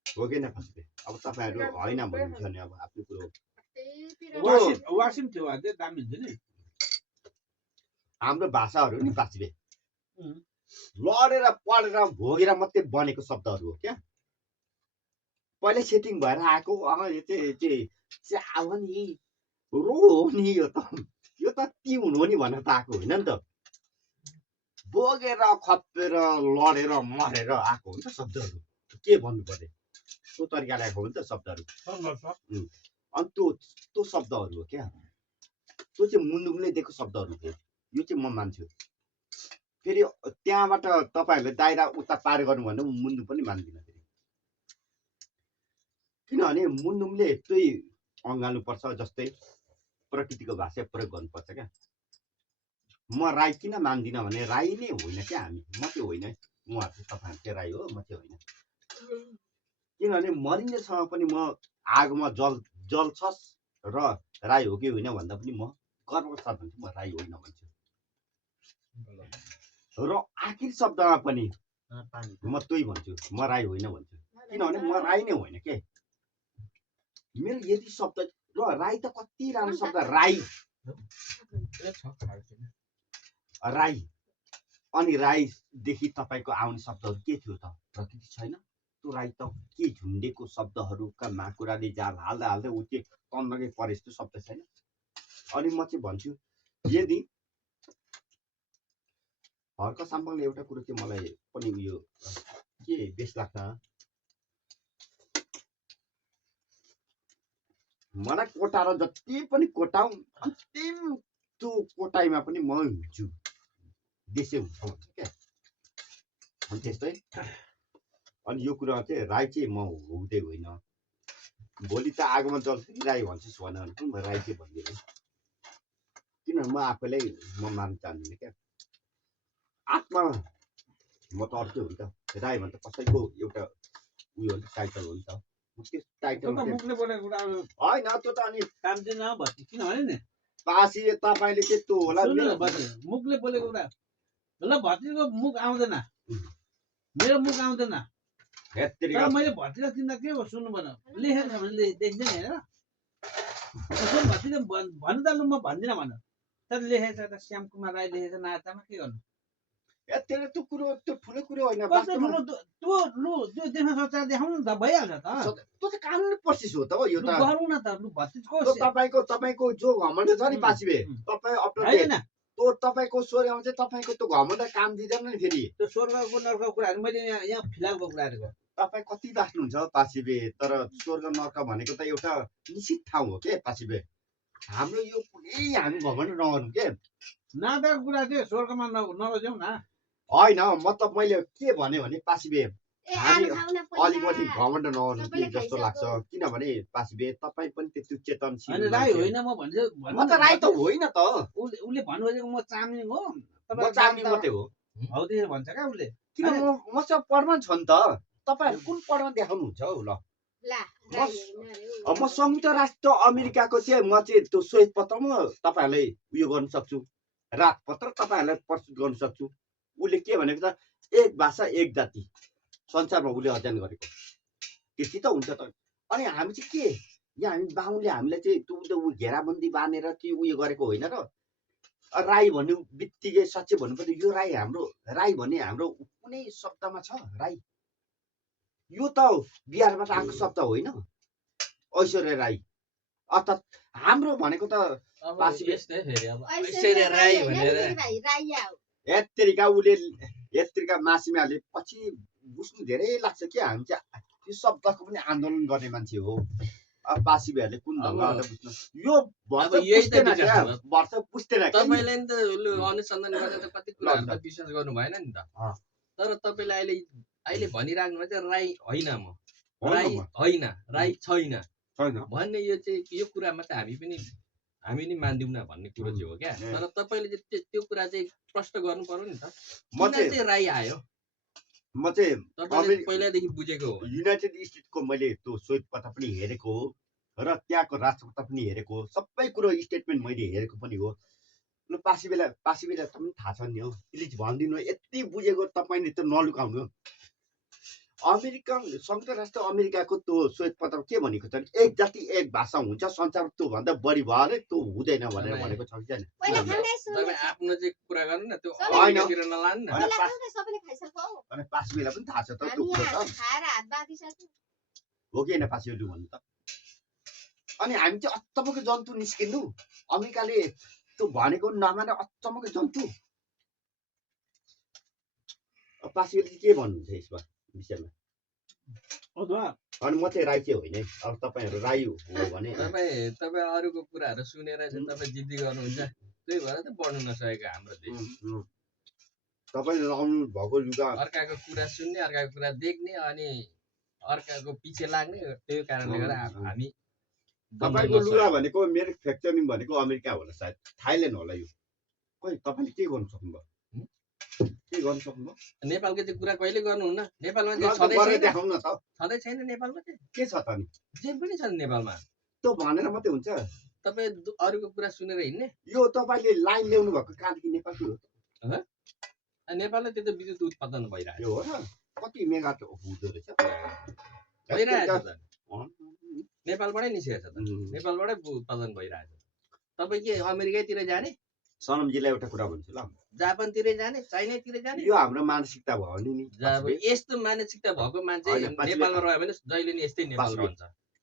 हो कि न पछि अब तपाईँहरू होइन भन्नुहुन्छ भने अब आफ्नो कुरो वासिम थियो अझै दामी थियो नि हाम्रो भाषाहरू नि बाँच्बे लडेर पढेर भोगेर मात्रै बनेको शब्दहरू हो क्या पहिल्यै सेटिङ भएर आएको यो चाहिँ आयो नि रो हो नि यो त तिउन हो नि भनेर त आएको होइन नि त बोकेर खपेर लडेर मरेर आएको हो नि त शब्दहरू के भन्नु पर्यो त्यो तरिकाले आएको हो नि त शब्दहरू अनि त्यो शब्दहरू हो क्या त्यो चाहिँ मुन्दुमले दिएको शब्दहरू थियो यो चाहिँ म मान्छु फेरि त्यहाँबाट तपाईँहरूले दायरा उता पार गर्नु भने मुन्दुम पनि मान्दिनँ फेरि किनभने मुन्दुमले त्यही अँगाल्नुपर्छ जस्तै प्रकृतिको भाषा प्रयोग गर्नुपर्छ क्या म राई किन मान्दिनँ भने राई नै होइन क्या हामी म चाहिँ होइन उहाँहरू चाहिँ तपाईँहरू चाहिँ राई हो म चाहिँ होइन किनभने मरिन्जेलसम्म पनि म आगोमा जल्छस् र राई हो कि होइन भन्दा पनि म गर्वको साथ भन्छु म राई होइन भन्छु र आखिर शब्दमा पनि म त्यही भन्छु म राई होइन भन्छु किनभने म राई नै होइन के मेरो यति शब्द र राई त कति राम्रो शब्द राई राई अनि राईदेखि तपाईँको आउने शब्दहरू के थियो त प्रकृति छैन त्यो राई त के झुन्डेको शब्दहरूका माकुराले जाल हाल्दा हाल्दै ऊ के तन्नकै परे जस्तो शब्द छैन अनि म चाहिँ भन्छु यदि हर्क साम्पाङले एउटा कुरो चाहिँ मलाई पनि यो के बेस लाग्छ मलाई कोटाएर जति पनि कोटाउँ अन्तिम त्यो कोटाइमा पनि म हुन्छु देशै हुन्छ भन्छ क्या अनि त्यस्तै अनि यो कुरा चाहिँ राई चाहिँ म हुँदै होइन भोलि त आगोमा जल्छ कि राई भन्छु भने पनि म राई चाहिँ भन्दिनँ किनभने म आफैलाई म मान्न चाहदिनँ क्या आत्मा म त अर्कै हो नि त राई भन्छ कसैको एउटा उयो हो नि टाइटल हो नि त त्यो टाइटल मुखले बोलेको कुरा होइन त्यो त अनि काम चाहिँ नभत्ती किनभने नि पासी तपाईँले चाहिँ त्यो होला मुखले बोलेको कुरा ल भत्तीको मुख आउँदैन मेरो मुख आउँदैन तर मैले भत्तीलाई चिन्दा के हो सुन्नु पर्यो लेखेको छ भने देख्दैन होइन भत्तीले भन्नु त लु म भन्दिनँ भन तर लेखेको छ त श्याम कुमार राई लेखेको छ नातामा के गर्नु त्यो कुरो त्यो ठुलो कुरो होइन कस्तो ठुलो त्यो लु त्यो देख्न सोचेर देखाउनु न त भइहाल्छ त त्यो त कानुनी प्रोसेस हो त हो यो त गरौँ न त लु भत्तीको तपाईँको जो घमण्ड छ नि पासिबे तपाईँ होइन त्यो तपाईँको स्वर्गमा चाहिँ तपाईँको त्यो घमण्ड काम दिँदैन नि फेरि त्यो स्वर्गको नर्कको कुराहरू मैले यहाँ फिलहालको कुराहरू तपाईँ कति बाँच्नुहुन्छ पासिबे तर स्वर्ग नर्क भनेको त एउटा निश्चित ठाउँ हो के पासिबे हाम्रो यो कुनै हामी घमण्ड नगर्नु के नाताको कुरा चाहिँ स्वर्गमा नलजाउँ न होइन मतलब मैले के भने पासिबे हामी अलिकति घमण्ड नगर्नु कि जस्तो लाग्छ किनभने पासिबे तपाईँ पनि त्यति चेतनशील राई होइन म भन्छु म त राई त होइन त उसले भन्नुभएको म चामलिङ हो म चामी मात्रै हो हौ त्यसरी भन्छ क्या उसले किन मसँग प्रमाण छ नि त तपाईँहरू कुन प्रमाण देखाउनुहुन्छ हौ ल म संयुक्त राष्ट्र अमेरिकाको चाहिँ म चाहिँ त्यो श्वेत पत्रमा तपाईँहरूलाई उयो गर्न सक्छु रातपत्र तपाईँहरूलाई प्रस्तुत गर्न सक्छु उसले के भनेको त एक भाषा एक जाति संसारमा उसले अध्ययन गरेको त्यति त हुन्छ त। अनि हामी चाहिँ के यहाँ हामी बाहुनले हामीलाई चाहिँ त्यो घेराबन्दी बाँधेर कि उयो गरेको होइन र। राई भन्ने बित्तिकै साँच्चै भन्नुपर्दा यो राई हाम्रो राई भन्ने हाम्रो कुनै शब्दमा छ राई? यो त बिहारबाट आएको शब्द होइन ऐश्वर्या राई। अर्थात् हाम्रो भनेको त यत्रिका उसले यत्रिका मासिमाले पछि बुझ्नु धेरै लाग्छ कि हामी चाहिँ त्यो शब्दको पनि आन्दोलन गर्ने मान्छे हो। पासीहरूले कुन ढङ्गबाट बुझ्नु यो वर्ष पुस्दैन तपाईँले नि त अनुसन्धान गरेर त कति कुराहरू त विश्वास गर्नु भएन नि त। तर तपाईँले अहिले भनिराख्नु भएको चाहिँ राई होइन म राई होइन राई छैन भन्ने यो चाहिँ यो कुरामा चाहिँ हामी नि मान्दैनौँ भन्ने कुरो चाहिँ हो क्या। तर तपाईँले चाहिँ त्यो कुरा चाहिँ प्रश्न गर्नु पर्यो नि त। म चाहिँ राई आयो म चाहिँ तपाईँले पहिलादेखि बुझेको हो। युनाइटेड स्टेटको मैले त्यो श्वेत पत्र पनि हेरेको हो र त्यहाँको राष्ट्रपति पनि हेरेको हो। सबै कुरो स्टेटमेन्ट मैले हेरेको पनि हो। ल पासी बेला पनि थाहा छ नि हो। प्लिज भनिदिनु यति बुझेको तपाईँले त नलुकाउनु। संयुक्त राष्ट्र अमेरिकाको त्यो श्वेत पत्र के भनेको छ एक जाति एक भाषा हुन्छ संसार त्योभन्दा बढी भयो अरे त्यो हुँदैन भनेर भनेको छ कि छैन? तपाईँ आफ्नो चाहिँ कुरा गर्नु न त्यो होइन नलानु न। अनि पासी बेला पनि थाहा छ त त्यो कुरो त हो कि होइन पासी बेलु भन्नु त। अनि हामी चाहिँ अचम्मको जन्तु निस्किनु अमेरिकाले त्यो भनेको नमानेर अचम्मको जन्तु। पासी बेलु के भन्नुहुन्छ यसमा विषयमा? अनि म चाहिँ राई चाहिँ होइन है। अब तपाईँहरू राई हो भने तपाईँ अरूको कुराहरू सुनेर चाहिँ तपाईँ जिद्दी गर्नुहुन्छ। त्यही भएर त बढ्नु नसकेको हाम्रो देश। तपाईँले लाउनु भएको लुगा अर्काको कुरा सुन्ने अर्काको कुरा देख्ने अनि अर्काको पछि लाग्ने त्यही कारणले गर्दा हामी तपाईँको लुगा भनेको मेरो फ्याक्चरिङ भनेको अमेरिका होला सायद थाइल्यान्ड होला यो। खोइ तपाईँले के गर्नु सक्नुभयो? के गर्नु सक्नुभयो? नेपालको चाहिँ कुरा कहिले गर्नुहुन्न। नेपालमा देखाउनु न त। छँदै छैन नेपालमा चाहिँ के छ त नि? जे पनि छ नेपालमा। त्यो भनेर मात्रै हुन्छ? तपाईँ अरूको कुरा सुनेर हिँड्ने? यो तपाईँले लाइन ल्याउनु भएको कहाँदेखि नेपालको हो? नेपालमा त्यो त विद्युत उत्पादन भइरहेको हो र कति मेगा हुँदो रहेछ भइरहेको छ त। नेपालबाटै निस्केको छ त। नेपालबाटै उत्पादन भइरहेको छ। तपाईँ के अमेरिकातिर जाने? सनमजीलाई एउटा कुरा भन्छु ल। जापानतिरै जाने चाइनातिर जाने? यो हाम्रो मानसिकता भयो नि। यस्तो मानसिकता भएको मान्छे नेपालमा रह्यो भने जहिले नि यस्तै नेपाल रहन्छ।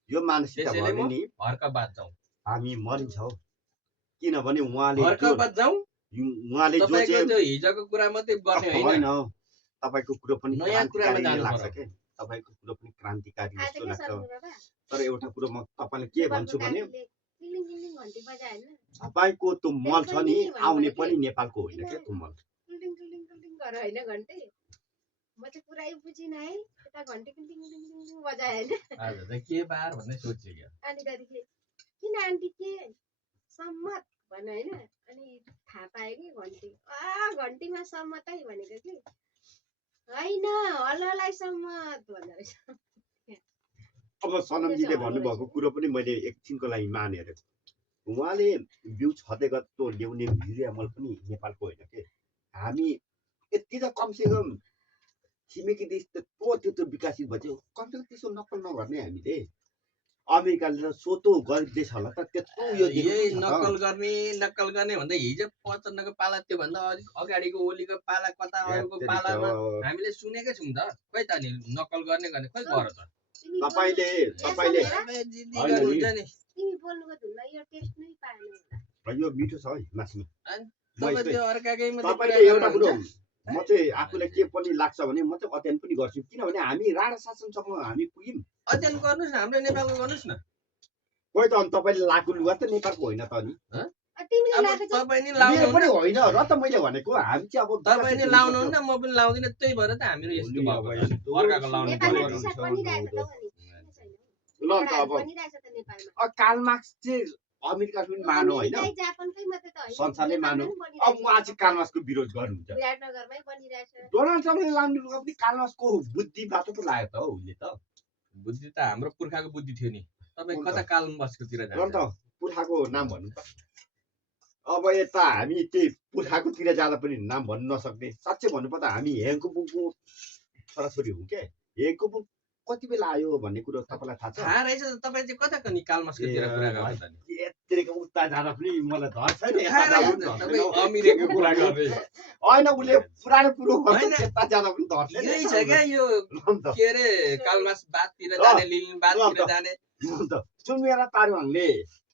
यो मानसिकता भयो नि हर्कबाद जाउँ हामी मरिन्छौँ। किनभने उहाँले हर्कबाद जाउँ उहाँले जो चाहिँ त्यो हिजोको कुरा मात्रै गर्ने होइन। तपाईँको कुरो पनि नयाँ कुरामा जानु लाग्छ के तपाईँको कुरो पनि क्रान्तिकारी जस्तो लाग्छ। तर एउटा कुरो म तपाईँलाई के भन्छु भने तपाईँको त्यो मल छ नि आउने पनि नेपालको होइन क्या त्यो मल। के बार भन्ने सोच्यो क्या अनि त्यहाँदेखि किन आन्टी के सम्मत भन्यो होइन। अनि थाहा पायो कि घन्टीमा सम्मत है भनेको कि होइन हल्लालाई सम्मत भन्दो रहेछ। अब सनमजीले भन्नुभएको कुरो पनि मैले एकछिनको लागि मानेर उहाँले बिउ छँदै गएको ल्याउने युरिया मल पनि नेपालको होइन के। हामी यति त कमसेकम छिमेकी देश त्यो विकसित भयो कमसेकम त्यसो नक्कल नगर्ने हामीले। अमेरिकाले त सोतो गरिब देश होला त त्यत्रो यही नक्कल गर्ने भन्दा हिजो 55को पाला त्योभन्दा अगाडिको ओलीको पाला कता अरूको पालामा हामीले सुनेकै छौँ त। खोइ त नि नक्कल गर्ने खोइ गर त तपाईले यो मिठो छ है मासुमा। तपाईले एउटा कुरो म चाहिँ आफूलाई के पनि लाग्छ भने म चाहिँ अध्ययन पनि गर्छु। किनभने हामी राणा शासनसम्म हामी पुग्यौँ। अध्ययन गर्नुहोस् न हाम्रो नेपालको गर्नुहोस् न। खोइ त अनि तपाईँले लाएको लुगा त नेपालको होइन त नि। तपाईँ नि लाउनु पनि होइन र त मैले भनेको हामी चाहिँ अब तपाईँ नि लाउनुहुन्न म पनि लाउँदिनँ। त्यही भएर त हामीहरू यस्तो भएको अर्काको लाउनु ल त अब कार्ल मार्क्स चाहिँ अमेरिका पनि मानौ होइन संसारले मानौ। अब उहाँ चाहिँ कार्ल मार्क्सको विरोध गर्नुहुन्छ। डोनाल्ड ट्रम्पले लाउने लुगा पनि कार्ल मार्क्सको बुद्धिबाट त लाग्यो त उसले त। बुद्धि त हाम्रो पुर्खाको बुद्धि थियो नि। तपाईँ कता कार्ल मार्क्सकोतिर जान्छ त पुर्खाको नाम भन्नु त। अब यता हामी त्यही पुर्खाकोतिर जाँदा पनि नाम भन्नु नसक्ने साँच्चै भन्नुपर्दा हामी हेङको बुङको छोराछोरी हौँ क्या हेङको बुङ कति बेला आयो भन्ने कुरो तपाईँलाई थाहा छ थाहा रहेछ तपाईँ चाहिँ कता नि कालमासकोतिर कुरा गर्नु त नि यत्तिको उता जाँदा पनि मलाई धर छैन थाहा रहेछ तपाईँ अमिरेको कुरा गर्ने होइन उसले पुरानो कुरो गर्छ होइन। यता जाँदा पनि धर छैन यही छ क्या यो के अरे कालमास बादतिर जाने लिलिन बादतिर जाने सुँगेर पारुवाङले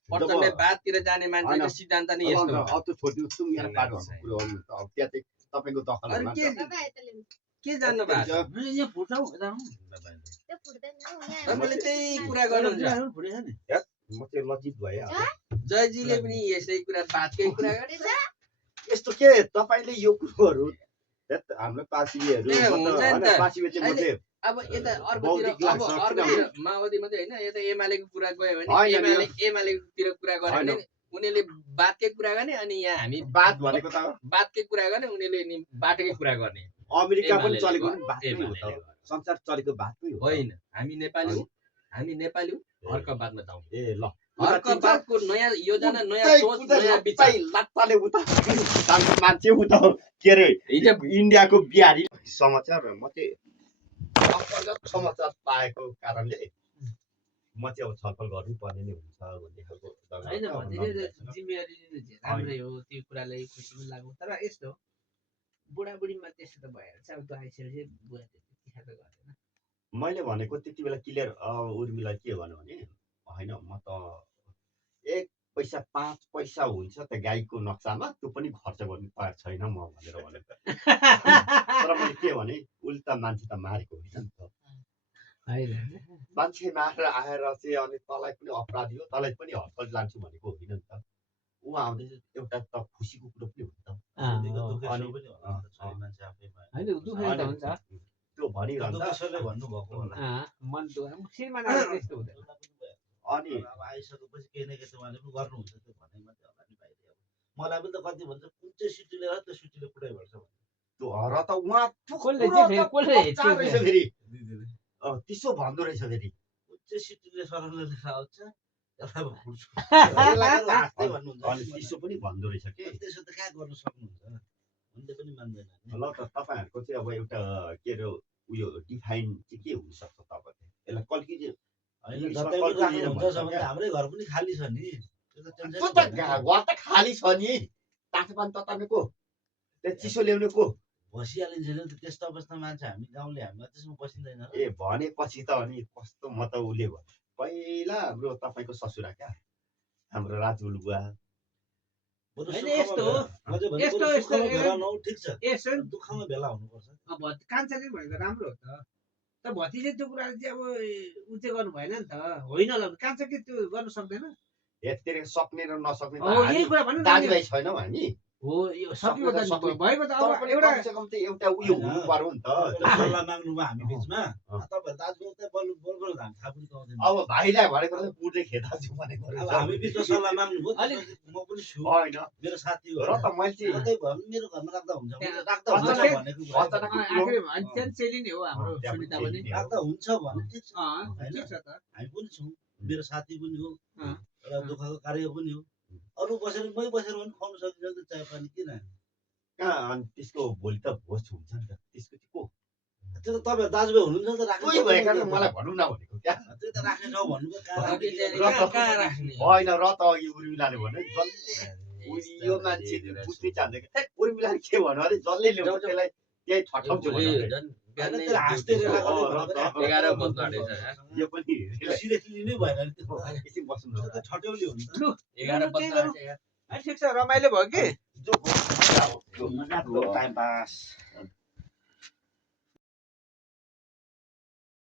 पर्चन्ने बादतिर जाने मान्छेको सिद्धान्त नै यस्तो हो। अब त्यो छोड्नु सुँगेर पारुवाङको कुरो गर्नु त अब त्यहाँ चाहिँ तपाईँको दखल अरू होला नि के त। तपाईँ यता ल्याउनु। के जान्नु भएको छ? यहाँ फुट्छ हौ यता हौ। त्यो फुट्दैन हौ, यहाँ तपाईँले त्यही कुरा गर्नुहुन्छ फुटेछ नि। म चाहिँ लज्जित भएँ जयजीले पनि यसै कुरा बातकै कुरा गरे यस्तो के तपाईँले यो कुरोहरू हेत्, हाम्रो पासीहरू ए, हुन्छ नि त। पासीले चाहिँ म चाहिँ अब यता अर्कोतिर बौद्धिक अब लाग्छ, अर्कोतिर माओवादी मात्रै होइन यता एमालेको कुरा गयो भने होइन, एमालेतिर कुरा गऱ्यो भने उनीहरूले बातकै कुरा गर्ने अनि यहाँ हामी बात भनेको त बातकै कुरा गर्ने उनीहरूले नि बाटकै कुरा गर्ने अमेरिका पनि एमालेले चलेको गर्यो, पनि बातमै हो एमालेले त संसार चलेको बातमै हो होइन हामी नेपाली हौँ हामी नेपाली हौँ अर्को बातमा जाउँ ए ल अर्को बातको नयाँ योजना नयाँ सोच नयाँ विचार लात्ताले उता मान्छे उता के अरे हिजो इन्डियाको बिहारी समाचार म चाहिँ अन्तर्गत समाचार पाएको कारणले म चाहिँ अब छलफल गर्नुपर्ने नै हुन्छ भन्ने खालको होइन भन्दाखेरि जिम्मेवारी लिनु चाहिँ राम्रै हो त्यो कुरालाई खुसी पनि लाग्नु तर यस्तो बुढाबुढीमा त्यस्तो त भइहाल्छ अब त्यो आइसकेपछि बुढा त्यति त गर्दैन मैले भनेको त्यति बेला क्लियर उर्मिलाई के भन्यो भने होइन म त 1 पैसा 5 पैसा हुन्छ त गाईको नक्सामा त्यो पनि खर्च गर्नु पाएको छैन म भनेर भने तर मैले के भने उल्टा मान्छे त मारेको होइन नि त मान्छे मारेर आएर चाहिँ अनि तँलाई पनि अपराधी हो तँलाई पनि हडकल लान्छु भनेको होइन नि त ऊ आउँदै एउटा त खुसीको कुरो पनि हो नि त त्यो भनिरहन्छ भन्नुभएको होला मन श्रीमान त्यस्तो हुँदैन अनि अब आइसकेपछि केही न केही उहाँले पनि गर्नुहुन्छ त्यो भनेमा चाहिँ होला नि भाइले अब मलाई पनि त कति भन्छ कुन चाहिँ सिटीले र त्यो सिटीले पुरै भर्छ भन्छ त्यो र त उहाँ कसले चाहिँ कसले हेर्छ रहेछ फेरि दिदीले त्यसो भन्दो रहेछ फेरि कुन चाहिँ सिटीले सरले आउँछ त्यसलाई फुट्छु हाँस्दै भन्नुहुन्छ अनि त्यसो पनि भन्दो रहेछ कि त्यसो त कहाँ गर्न सक्नुहुन्छ उनले पनि मान्दैन ल त तपाईँहरूको चाहिँ अब एउटा के अरे उयो डिफाइन चाहिँ के हुनसक्छ तपाईँले यसलाई कल्की चाहिँ होइन इङ्ग्लिसमा जतै पनि कल्की राख्नुहुन्छ भन्छ भने क्या? त हाम्रै घर पनि खाली छ नि त्यो त टेन्सन त्यो त घर त खाली छ नि तातो पानी तताउने को त्यहाँ चिसो ल्याउने को बसिहालिन्छ नि त त्यस्तो अवस्थामा मान्छे हामी गाउँले हामीमा त्यसमा बसिँदैन र ए भनेपछि त अनि कस्तो म त उसले भयो पहिला हाम्रो तपाईँको ससुरा क्या हाम्रो राजुल बुवा बरु होइन, सुखमा यस्तो भेला- अझै भने यस्तो- बरु यस्तो- सुखमा भेला नहौ, ठिक छ ए सुन दुःखमा भेला हुनुपर्छ अब कान्छाले भनेको राम्रो हो त तर भतिजे त्यो कुरा चाहिँ अब उ चाहिँ गर्नु भएन नि त होइन ल कान्छा के त्यो गर्नु सक्दैन यतिखेर सक्ने र नसक्ने त हो यही हामी कुरा भन्नु न दाजुभाइ छैनौँ हामी हो यो सकियो त सक्ने। भएको त तर अब पनि एउटा कमसेकम त एउटा उयो हुनु पर्यो नि त तपाईँ सल्लाह माग्नुभयो हामी बिचमा अँ। तपाईँहरू दाजु त बोल्नु हामी थाहा पनि पाउँदैन अब भाइलाई भनेको त पुर्दै खेदाजु भनेको अब रहेछ। हामी बिचमा सल्लाह माग्नुभयो अलिक- त्यसपछि म पनि छु होइन मेरो साथी हो र त मैले चाहिँ कतै भयो भने मेरो घरमा राख्दा हुन्छ भने त्यहाँ- राख्दा हुन्छ अचानक- भनेको कुरा अचानक- आखिर त्यहाँ चेली नै हो हाम्रो त्यहाँ सुनिता पनि पनि चेली नै हो। राख्दा हुन्छ भने ठिक छ ठिक छ त हामी पनि छौँ मेरो साथी पनि हो अँ। र दुःखको कार्य पनि हो अरू बसेर मै बसेर पनि खुवाउनु सकिन्छ नि त चाय पानी किन कहाँ अनि त्यसको भोलि त भोज हुन्छ नि त त्यसको चाहिँ को त्यो त तपाईँहरू दाजुभाइ हुनुहुन्छ नि त राख्नु कोही भएको सक्नुहुन्छ नि त। मलाई भनौँ न भनेको क्या त्यो त राख्ने ठाउँ भन्नुभयो कहाँ अघि राख्ने चाहिँ र त- कहाँ राख्ने होइन र त अघि उर्मिलाले भन्यो जसले यो मान्छे बुझ्नै चाहन्छ कि उर्मिलाले के भन्यो अरे जसले ल्याउँछ त्यसलाई त्यही ठठाउँछु भोलि भन्यो अरे। झन् होइन, बिहानै त्यसले हाँस्दै रेला अँ, गर्दै र भनेको त- क्या। 11 बज्नु आँटेछ यो पनि सिरियसली लिनै भएन नि त्यो एकछिन बस्नु न। त्यो त ठट्यौली हो नि त 11 बज्नु आँटेछ यार। ठिक छ रमाइलो भयो कि जो टाइम पास